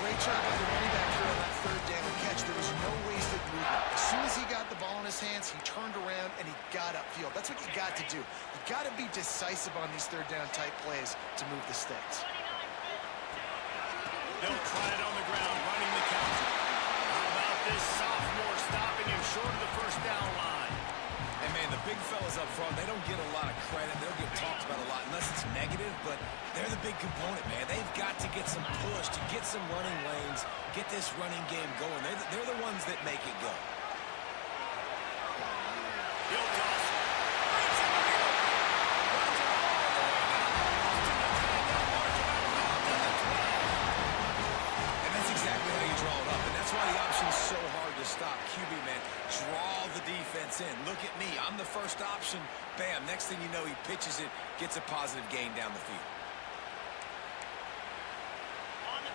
Great job by the running back here on that 3rd down catch. There was no wasted movement. As soon as he got the ball in his hands, he turned around and he got upfield. That's what you got to do. You got to be decisive on these 3rd down type plays to move the sticks. They'll try it on the ground, running the counter. How about this sophomore stopping him short of the 1st down line? And, man, the big fellas up front, they don't get a lot of credit. They don't get talked about a lot unless it's negative, but they're the big component, man. They've got to get some push, to get some running lanes, get this running game going. They're the ones that make it go. He'll toss it. And that's exactly how you draw it up, and that's why the option's so hard to stop. QB, man, draw the defense in. Look at me. I'm the first option. Bam. Next thing you know, he pitches it, gets a positive gain down the field.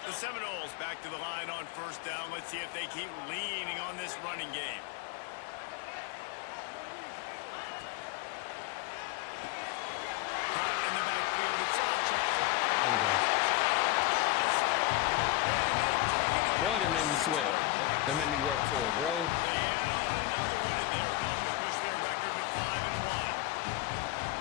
The Seminoles back to the line on 1st down. Let's see if they keep leaning on this running game. Caught in the backfield, it's Archer. Bro, they made me sweat. They made me work for it, bro. They add on another one in there, helping to push their record to 5-1.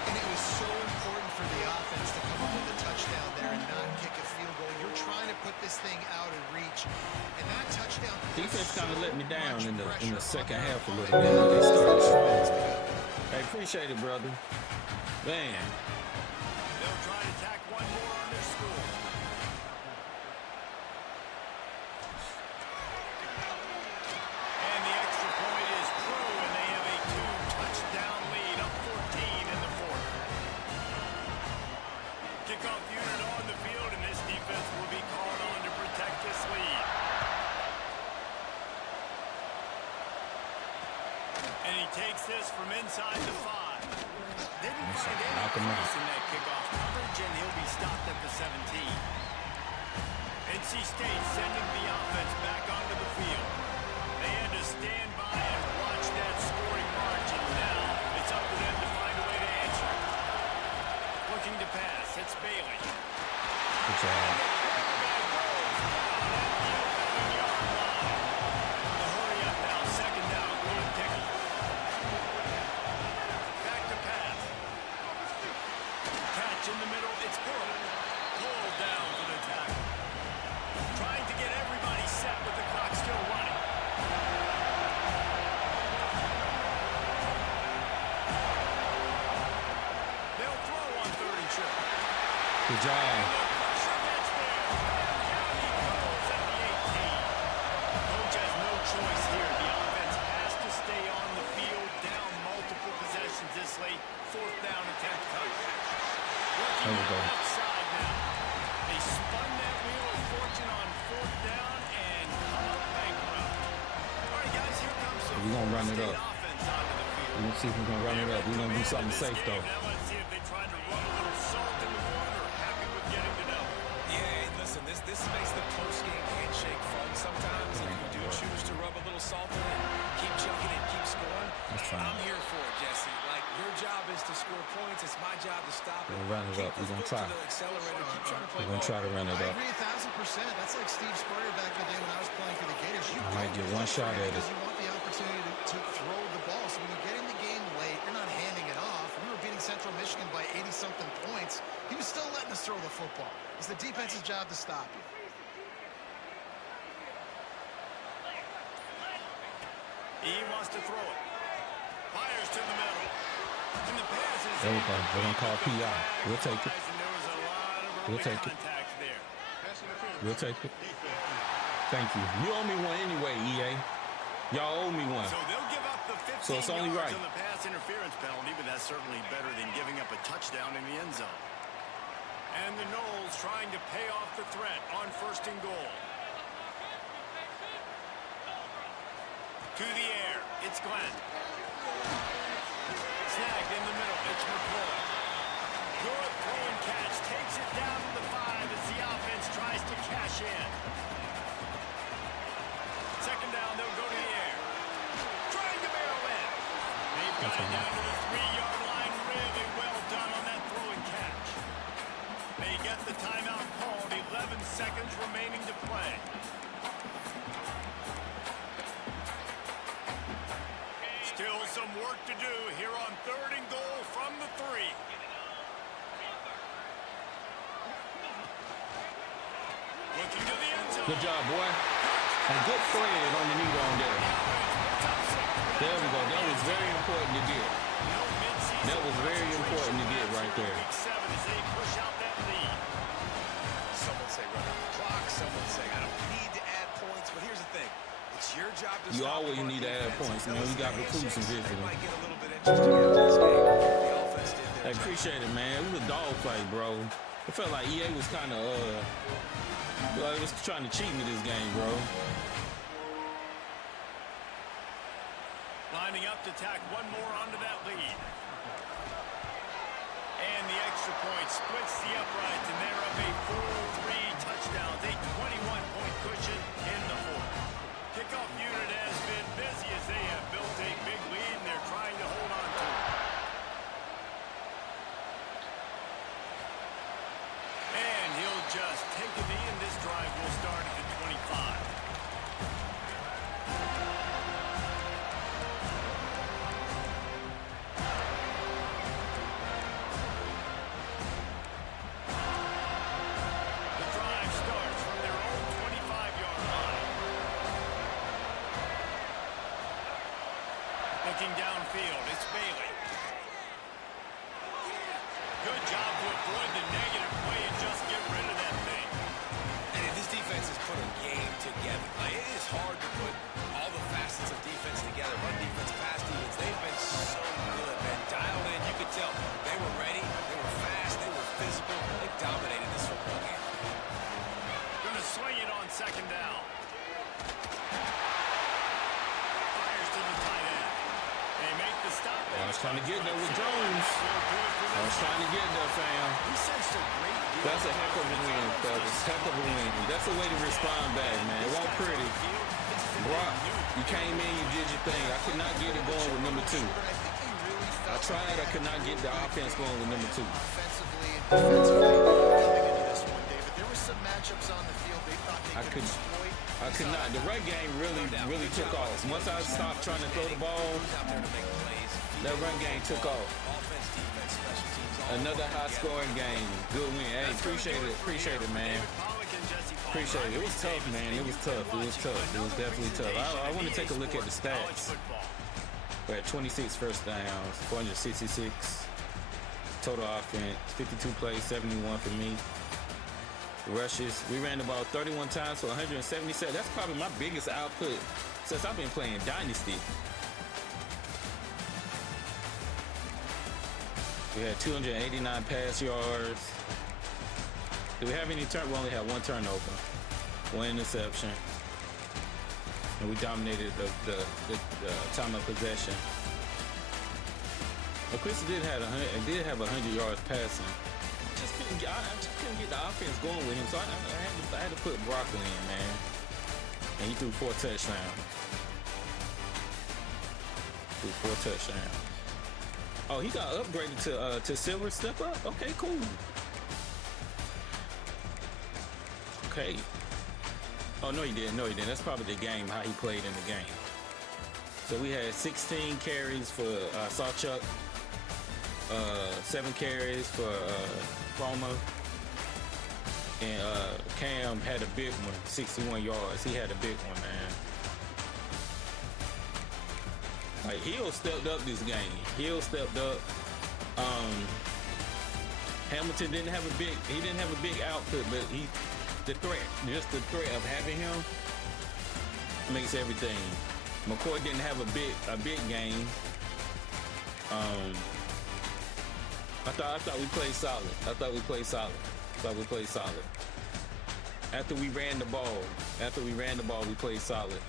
And it was so important for the offense to come up with a touchdown there and not kick a field goal. You're trying to put this thing out of reach. And that touchdown... Defense kind of let me down in the 2nd half a little bit. They started strong. Hey, appreciate it, brother. Man. They'll try to tack one more on their score. And the extra point is true, and they have a 2-touchdown lead, up 14 in the 4th. Kickoff unit on the field, and this defense will be called on to protect this lead. And he takes this from inside the 5. Didn't find any crease in that kickoff coverage, and he'll be stopped at the 17. NC State sending the offense back onto the field. They had to stand by and watch that scoring margin. Now it's up to them to find a way to answer. Looking to pass, it's Bailey. Good job. The hurry up now, 2nd down, going ticket. Back to pass. Catch in the middle, it's Hill. Pulled down for the tackle. Trying to get everybody set with the clock still running. They'll throw on 3rd and short. Good job. Pressure gets there. Down he goes at the 18. Coach has no choice here. The offense has to stay on the field, down multiple possessions this late. 4th down and 10th touch. There we go. Left side now. They spun that wheel of fortune on 4th down and come up bankrupt. All right, guys, here comes some We're gonna run it up. offense onto the field. We're gonna see if we're gonna run it up. We're gonna do something safe though. Now let's see if they try to rub a little salt in the wound or happy with getting the double. Yeah, listen, this makes the post-game handshake fun sometimes. If you do choose to rub a little salt in it, keep chucking it, keep scoring. That's fine. I'm here for it, Jesse. Like, your job is to score points. It's my job to stop it. We'll run it up. We're gonna try. Accelerator. Keep trying to play We're gonna try to run it I up. agree 1,000%. That's like Steve Spurrier back in the day when I was playing for the Gators. You I might go get one shot at it. because you want the opportunity to throw the ball. So when you get in the game late, you're not handing it off. We were beating Central Michigan by 80-something points. He was still letting us throw the football. It's the defense's job to stop you. He wants to throw it. Fires to the middle. And the pass is There we go. We're gonna call PI. We'll take it. And there was a lot of We'll early take it. contact there. We'll take it. Thank you. You owe me one anyway, EA. Y'all owe me one. So they'll give up the 15 So it's 15 only yards right. on the pass interference penalty, but that's certainly better than giving up a touchdown in the end zone. And the Knowles trying to pay off the threat on 1st and goal. To the air, it's Glenn. Snagged in the middle, it's McCoy. Good throw and catch, takes it down to the 5 as the offense tries to cash in. 2nd down, they'll go to the air. Trying to barrel in. They've got it down to the 3-yard line. Really well done on that throw and catch. They get the timeout called. 11 seconds remaining to play. Still some work to do here on 3rd and goal from the 3. Looking to the end zone. Good job, boy. And good thread on the knee on there. There we go. That was very important to get. That was very important to get right there. Week 7 as they push out that lead. Some would say run out the clock. Some would say I don't need to add points. But here's the thing. It's your job to You stop always them on need to add defense. points, man. We got recruits and They visiting. might get a little bit interesting after this game. The offense did I their job. appreciate it, man. It was a dog fight, bro. It felt like EA was kind of, it was trying to cheat me this game, bro. Lining up to tack one more onto that lead. And the extra point splits the uprights, and they're up a 4-3 touchdowns, a 21-point cushion in the 4th. Kickoff unit has been busy as they have built a big lead, and they're trying to hold on to it. And he'll just take a knee, and this drive will start at the 25. The drive starts from their own 25-yard line. Looking downfield, it's Bailey. Good job to avoid the negative play and just get rid of that thing. And this defense has put a game together. Like, it is hard to put all the facets of defense together. Run defense, pass defense. They've been so good, man. Dialed in. You could tell they were ready. They were fast. They were physical. They dominated this football game. Gonna swing it on 2nd down. Fires to the tight end. They make the stop. I was trying to get there with Jones. I was trying to get there, fam. He sensed a great deal. That's a heck of a win, fellas. Heck of a win. That's a way to respond back, man. It wasn't pretty. Brock, you came in, you did your thing. I could not get it going with number 2. I tried, I could not get the offense going with number 2. Offensively and defensively coming into this one, David. There were some matchups on the field they thought they could exploit. I could not. The run game really took off. Once I stopped trying to throw the ball, Out there to make plays. that run game took off. Offense, defense, special teams. Another high-scoring game. Good win. Hey, appreciate it, man. Appreciate it. It was tough, man. It was tough. It was tough. It was definitely tough. I want to take a look at the stats. We're at 26 first downs, 466 total offense, 52 plays, 71 for me. Rushes, we ran the ball 31 times for 177. That's probably my biggest output since I've been playing Dynasty. We had 289 pass yards. Do we have any turn? We only had one turnover, one interception, and we dominated the time of possession. But Chris did have 100 yards passing. I just couldn't get the offense going with him, so I had to put Broccoli in, man. And he threw 4 touchdowns. Oh, he got upgraded to silver step up? Okay, cool. Okay. Oh, no, he didn't. That's probably the game, how he played in the game. So we had 16 carries for Sawchuck, 7 carries for Roma, and Cam had a big one, 61 yards. He had a big one, man. Like, Hill stepped up this game. Hill stepped up. Hamilton didn't have a big output, but just the threat of having him makes everything McCoy didn't have a big game. I thought we played solid. After we ran the ball, we played solid.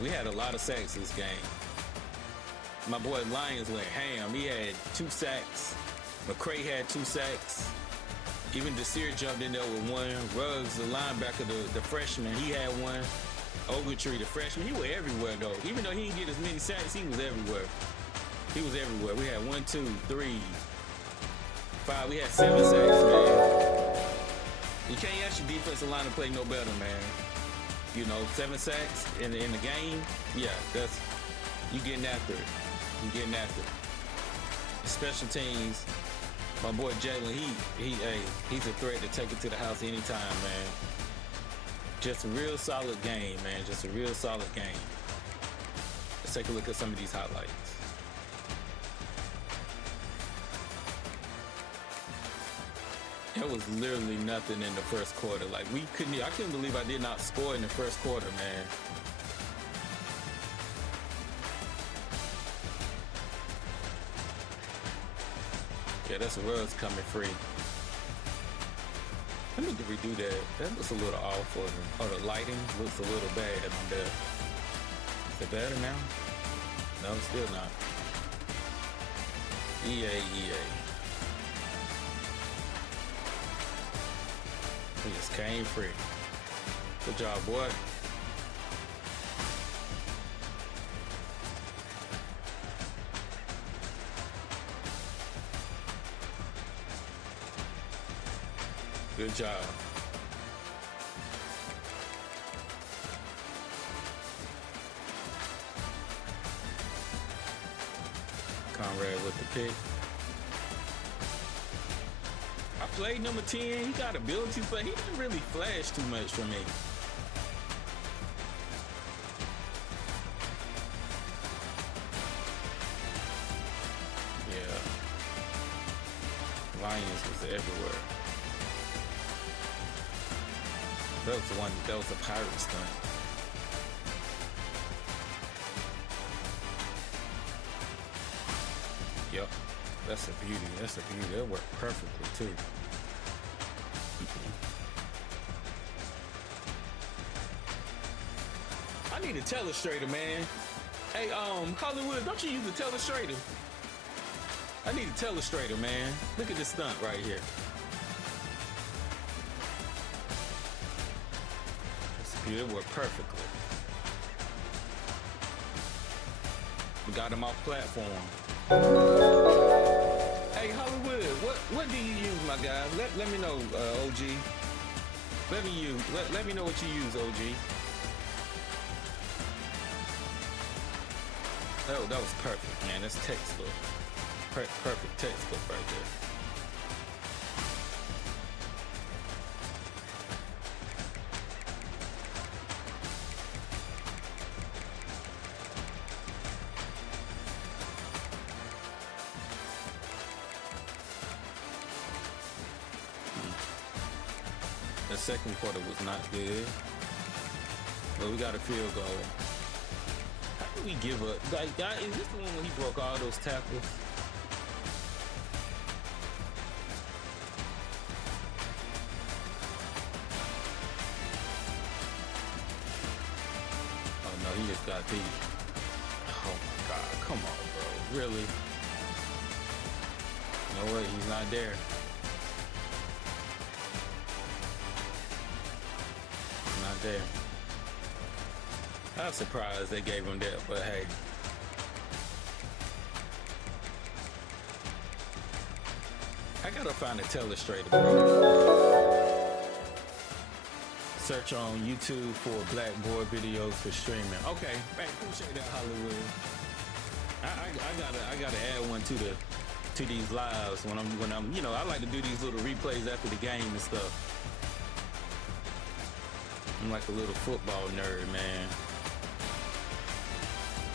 We had a lot of sacks this game. My boy Lyons went ham. He had 2 sacks. McCray had 2 sacks. Even Desir jumped in there with 1. Ruggs, the linebacker, the freshman, he had 1. Ogletree, the freshman, he was everywhere though. Even though he didn't get as many sacks, he was everywhere. We had 1, 2, 3, 5. We had 7 sacks, man. You can't ask your defensive line to play no better, man. You know, 7 sacks in the game. Yeah, that's you getting after it. Special teams. My boy Jalen, he's a threat to take it to the house anytime, man. Just a real solid game, man. Let's take a look at some of these highlights. There was literally nothing in the first quarter. Like I couldn't believe I did not score in the first quarter, man. Yeah, that's Ruggs coming free. I need to redo that. That looks a little off for them. Oh, the lighting looks a little bad on there. Is it better now? No, still not. EA. He just came free. Good job, boy. Good job. Conrad with the pick. I played number 10. He got abilities, but he didn't really flash too much for me. Yeah. Lions was everywhere. That was a pirate stunt. Yep. That's a beauty. That worked perfectly too. I need a telestrator, man. Hey, Hollywood, don't you use a telestrator? I need a telestrator, man. Look at this stunt right here. It worked perfectly. We got him off platform. Hey Hollywood, what do you use, my guy? Let me know, OG. Let me know what you use, OG. That was perfect, man. That's textbook. Perfect textbook right there. The second quarter was not good, but we got a field goal. How did we give up? Like, is this the one where he broke all those tackles? Oh no, he just got beat. Oh my God, come on, bro. Really? No way, he's not there. Not there. I was surprised they gave him that, but hey. I gotta find a telestrator, bro. Search on YouTube for Blackboard videos for streaming. Okay, man, appreciate that, Hollywood. I gotta add one to these lives when I'm you know, I like to do these little replays after the game and stuff. I'm like a little football nerd, man.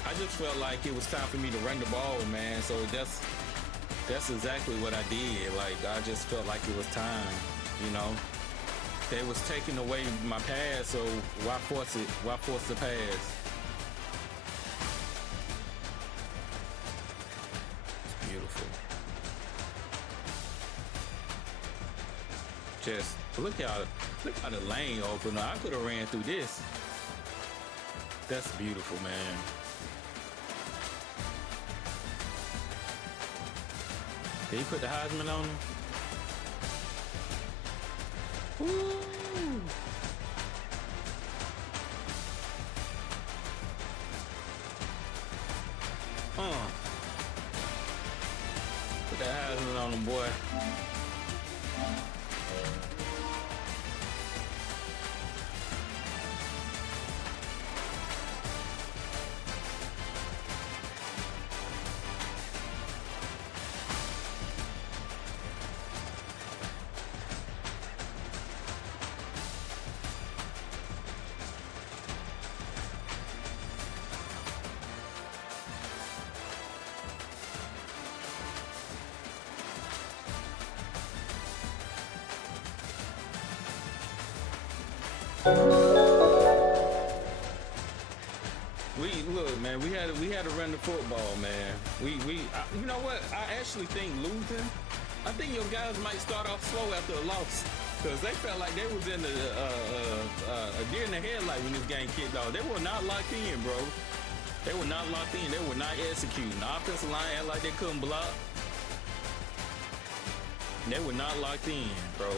I just felt like it was time for me to run the ball, man. So that's exactly what I did. Like, I just felt like it was time, you know. They was taking away my pass, so why force it? Why force the pass? Just look how the lane opened up. I could have ran through this. That's beautiful, man. Did he put the Heisman on him? Woo! Put that Heisman on him, boy. Look, man. We had to run the football, man. You know what? I actually think losing. I think your guys might start off slow after a loss, because they felt like they was in a deer in the headlight when this game kicked off. They were not locked in, bro. They were not locked in. They were not executing. The offensive line acted like they couldn't block. They were not locked in, bro.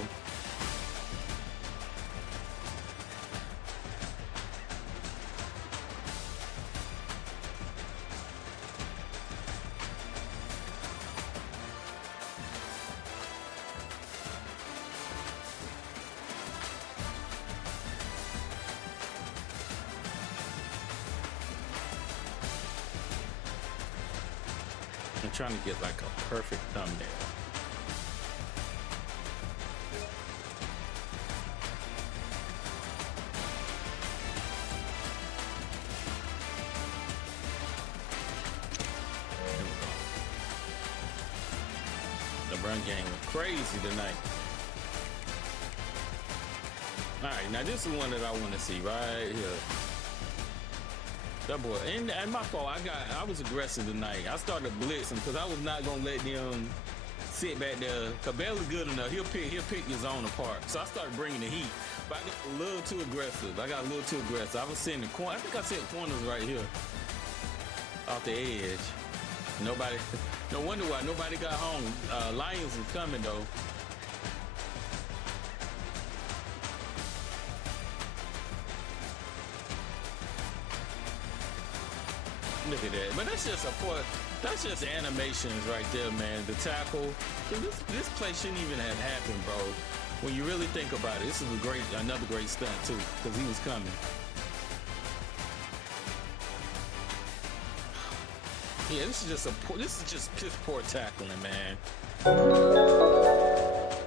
I'm trying to get like a perfect thumbnail. There we go. The run game went crazy tonight. All right, now this is one that I want to see right here. That boy, and my fault. I was aggressive tonight. I started blitzing because I was not gonna let them sit back there. Cabela's good enough. He'll pick his zone apart. So I started bringing the heat, but I got a little too aggressive. I was sending corner. I think I sent corners right here off the edge. Nobody. No wonder why nobody got home. Lions is coming though. Look at that. But that's just animations right there, man. The tackle. This play shouldn't even have happened, bro. When you really think about it, this is another great stunt too, because he was coming. Yeah, this is just piss poor tackling, man.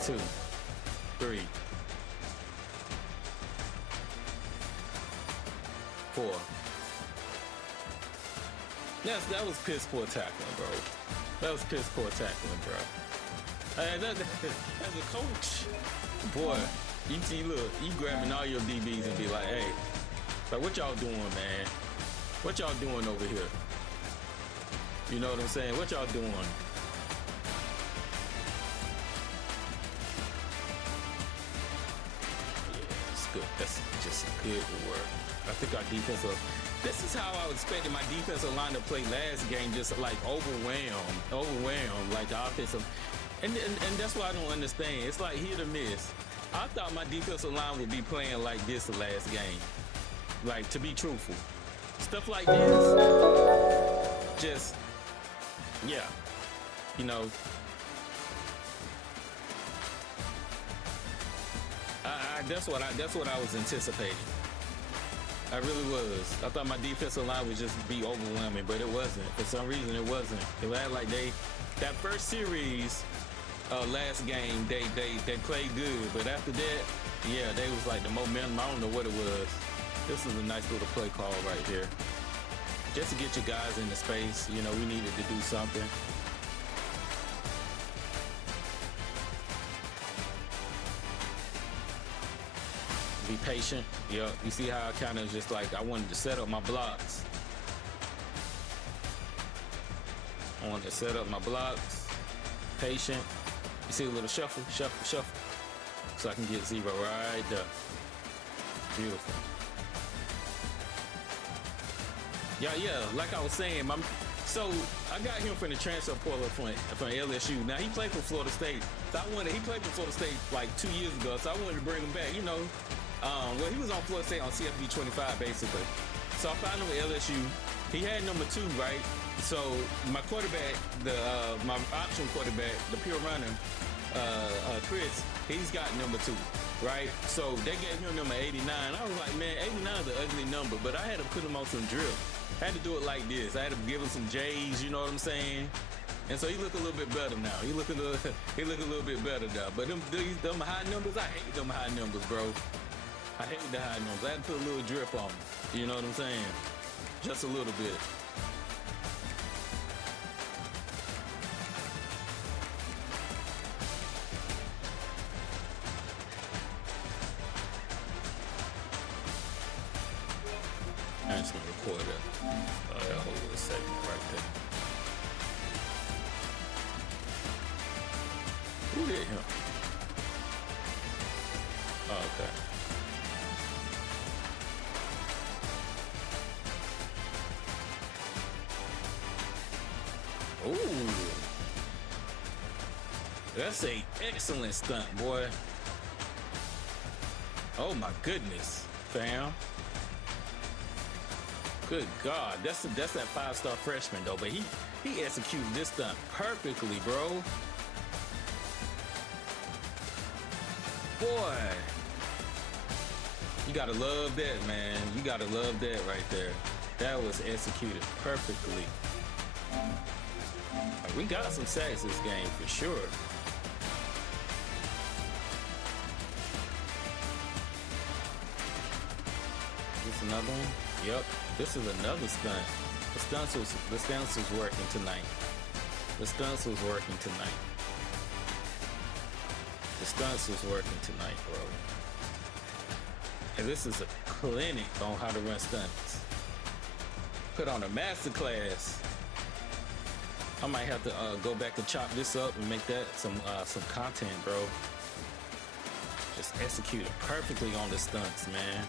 2, 3, 4. That was piss poor tackling, bro. That was piss poor tackling, bro. As a coach, boy, you grabbing all your DBs and be like, hey, like, what y'all doing, man? What y'all doing over here? You know what I'm saying? What y'all doing? Yeah, it's good. That's just good work. I think our defensive. This is how I expected my defensive line to play last game, just like overwhelmed, like the offensive. And that's what I don't understand. It's like hit or miss. I thought my defensive line would be playing like this the last game. Like, to be truthful. Stuff like this. Just, yeah. You know. That's what I was anticipating. I really was. I thought my defensive line would just be overwhelming, but it wasn't. For some reason, it wasn't. It had like that first series, last game, they played good, but after that, yeah, they was like the momentum. I don't know what it was. This is a nice little play call right here, just to get your guys into space. You know, we needed to do something. Be patient. Yeah, you see how I kind of just like I wanted to set up my blocks. Patient. You see a little shuffle. So I can get 0 right there. Beautiful. Yeah, like I was saying, so I got him from the transfer portal from LSU. Now he played for Florida State. So he played for Florida State like 2 years ago. So I wanted to bring him back, you know. Well, he was on Florida State on CFB 25 basically. So I found him with LSU. He had number 2, right? So my quarterback, my option quarterback, the pure runner, Chris, he's got number 2, right? So they gave him number 89. I was like, man, 89 is an ugly number, but I had to put him on some drip. I had to do it like this. I had to give him some J's, you know what I'm saying? And so he look a little bit better now. He look a little bit better now. But them high numbers, I hate them high numbers, bro. I hate the high numbers. I had to put a little drip on them. You know what I'm saying? Just a little bit. I'm just gonna record that. Hold on a second right there. Who did him? Oh, okay. Ooh. That's an excellent stunt, boy. Oh my goodness, fam. Good God, that's that 5-star freshman though, but he executed this stunt perfectly, bro. Boy, you gotta love that, man. You gotta love that right there. That was executed perfectly. We got some sacks this game for sure. Is this another one? Yep. This is another stunt. The stunts was working tonight. The stunts was working tonight. The stunts was working tonight, bro. And this is a clinic on how to run stunts. Put on a master class. I might have to go back and chop this up and make that some content, bro. Just execute it perfectly on the stunts, man.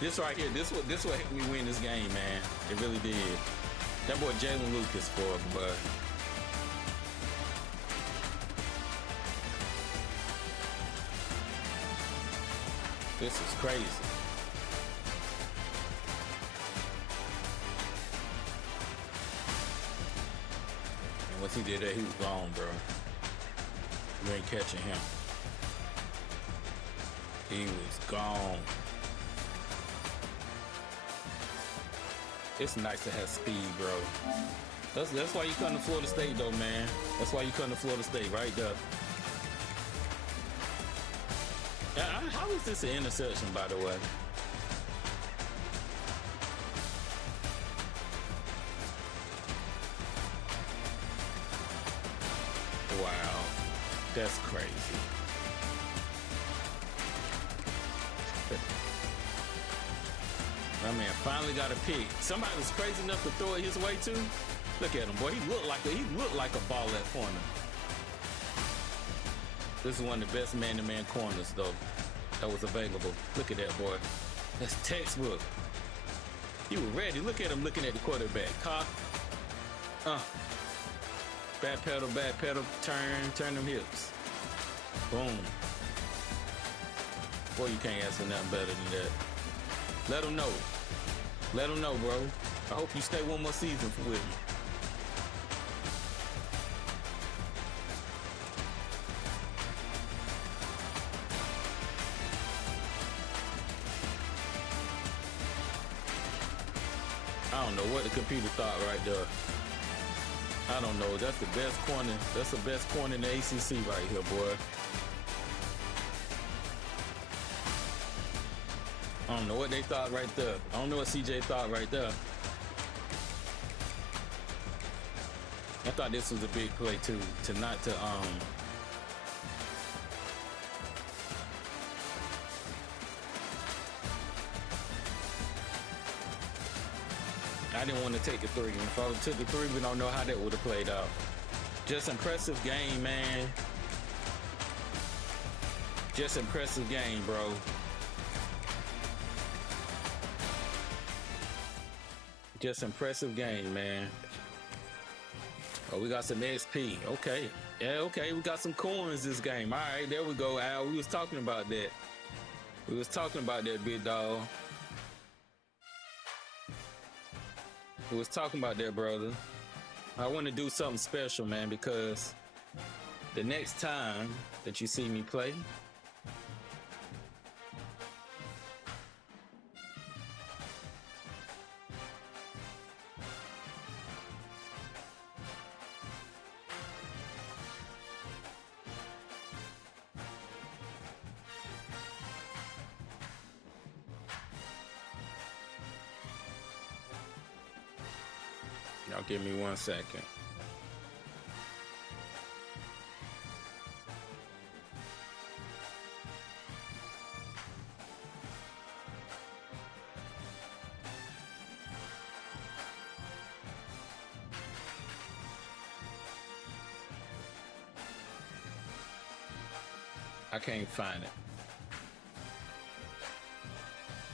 This right here, this what helped me win this game, man. It really did. That boy Jalen Lucas for it, but this is crazy. And once he did that, he was gone, bro. You ain't catching him. He was gone. It's nice to have speed, bro. That's why you come to Florida State, though, man. That's why you come to Florida State, right there. How is this an interception, by the way? Wow, that's crazy. My man finally got a pick. Somebody was crazy enough to throw it his way too. Look at him, boy. He looked like a ball at corner. This is one of the best man-to-man corners though that was available. Look at that, boy. That's textbook. He was ready. Look at him looking at the quarterback. Cock. Back pedal, turn them hips. Boom. Boy, you can't ask for nothing better than that. Let them know. Let them know, bro. I hope you stay one more season with me. I don't know what the computer thought right there. I don't know. That's the best corner. That's the best corner in the ACC right here, boy. I don't know what they thought right there. I don't know what CJ thought right there. I thought this was a big play too, I didn't want to take the 3. If I took the 3, we don't know how that would have played out. Just impressive game, man. Just impressive game, bro. Just impressive game, man. Oh, we got some XP. Okay. Yeah, okay. We got some coins this game. All right, there we go, Al. We was talking about that. We was talking about that, big dog. We was talking about that, brother. I want to do something special, man, because the next time that you see me play, y'all give me 1 second. I can't find it.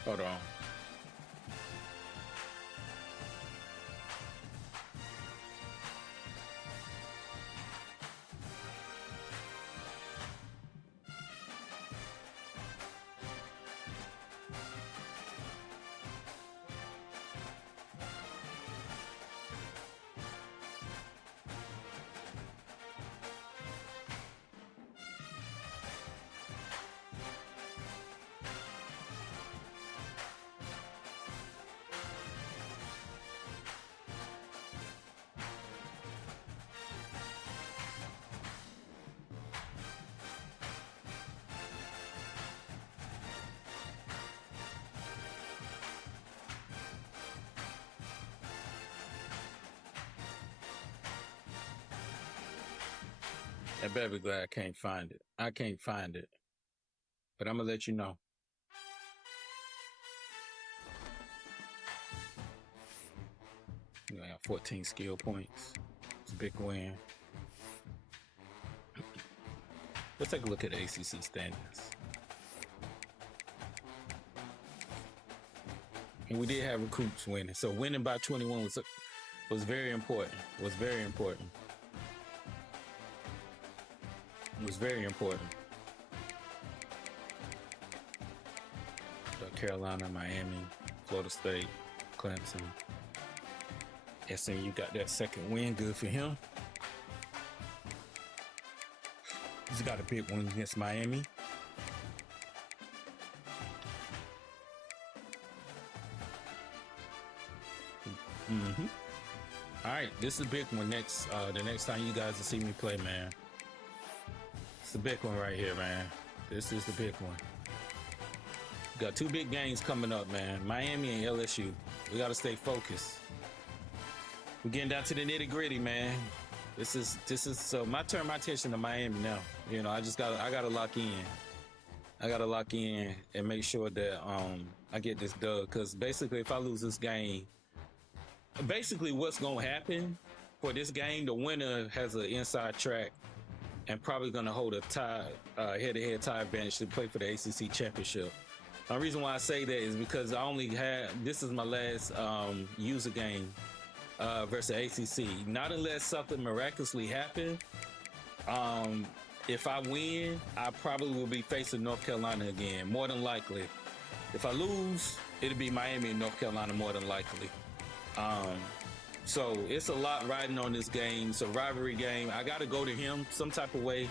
Hold on. I better be glad I can't find it. I can't find it. But I'm going to let you know. I got 14 skill points. It's a big win. Let's take a look at the ACC standings. And we did have recruits winning. So winning by 21 was very important. Was very important. Was very important. North Carolina, Miami, Florida State, Clemson. SMU got that second win. Good for him. He's got a big one against Miami. All right, this is a big one. The next time you guys will see me play, man. It's the big one right here, man. This is the big one. We got 2 big games coming up, man. Miami and LSU. We got to stay focused. We're getting down to the nitty gritty, man. This is so I turn my attention to Miami now. You know, I gotta lock in. I gotta lock in and make sure that I get this dub. Because basically, if I lose this game, basically what's gonna happen for this game, the winner has an inside track and probably gonna hold a tie, head-to-head tie advantage to play for the ACC championship. The reason why I say that is because this is my last user game versus ACC. Not unless something miraculously happens. If I win, I probably will be facing North Carolina again, more than likely. If I lose, it'll be Miami and North Carolina more than likely. So it's a lot riding on this game. It's a rivalry game. I got to go to him some type of way.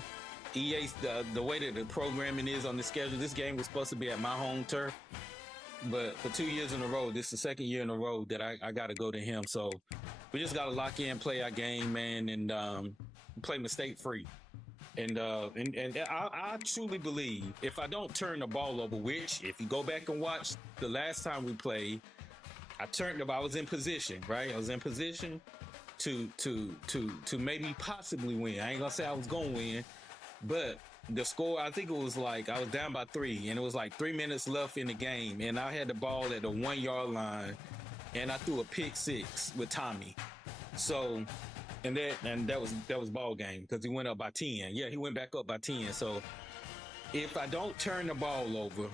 EA, the way that the programming is on the schedule, this game was supposed to be at my home turf. But for 2 years in a row, this is the second year in a row that I got to go to him. So we just got to lock in, play our game, man, and play mistake free. And I truly believe if I don't turn the ball over, which if you go back and watch the last time we played, I was in position, right? I was in position to maybe possibly win. I ain't gonna say I was gonna win, but the score, I think it was like I was down by 3, and it was like 3 minutes left in the game, and I had the ball at the 1 yard line, and I threw a pick 6 with Tommy. So, and that was ball game because he went up by 10. Yeah, he went back up by 10. So if I don't turn the ball over,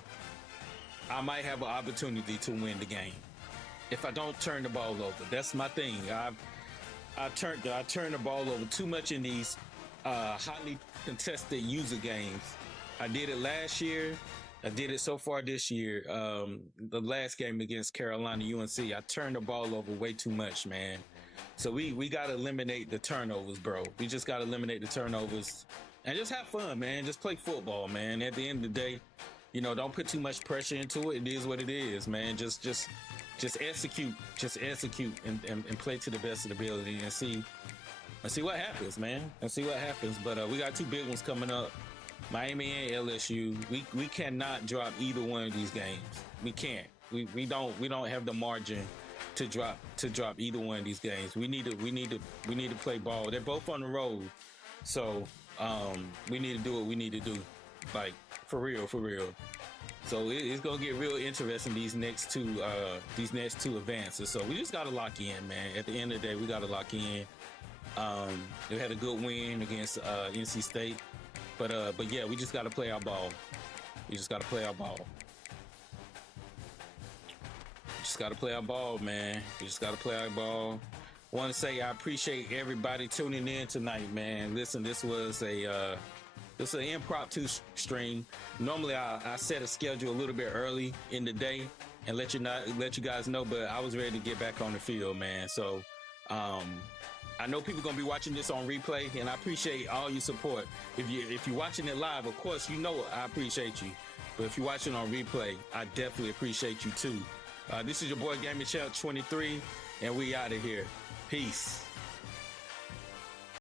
I might have an opportunity to win the game. If I don't turn the ball over, that's my thing. I turned the ball over too much in these highly contested user games. I did it last year. I did it so far this year. The last game against Carolina UNC, I turned the ball over way too much, man. So we got to eliminate the turnovers, bro. We just got to eliminate the turnovers and just have fun, man. Just play football, man. At the end of the day, you know, don't put too much pressure into it. It is what it is, man. Just execute, and play to the best of the ability and see what happens, man. And see what happens. But we got 2 big ones coming up. Miami and LSU. We cannot drop either one of these games. We can't. We don't have the margin to drop either one of these games. We need to play ball. They're both on the road, so we need to do what we need to do, like for real. So it's gonna get real interesting these next two advances. So we just gotta lock in, man. At the end of the day, we gotta lock in. They had a good win against NC State, but yeah, we just gotta play our ball. We just gotta play our ball. Just got to play our ball, man. We just got to play our ball. Want to say I appreciate everybody tuning in tonight, man. Listen, this was an impromptu stream. Normally, I set a schedule a little bit early in the day and let you guys know, but I was ready to get back on the field, man. So I know people gonna be watching this on replay, and I appreciate all your support. If you're watching it live, of course, you know I appreciate you. But if you're watching on replay, I definitely appreciate you too. This is your boy Gaming Champ 23, and we out of here. Peace.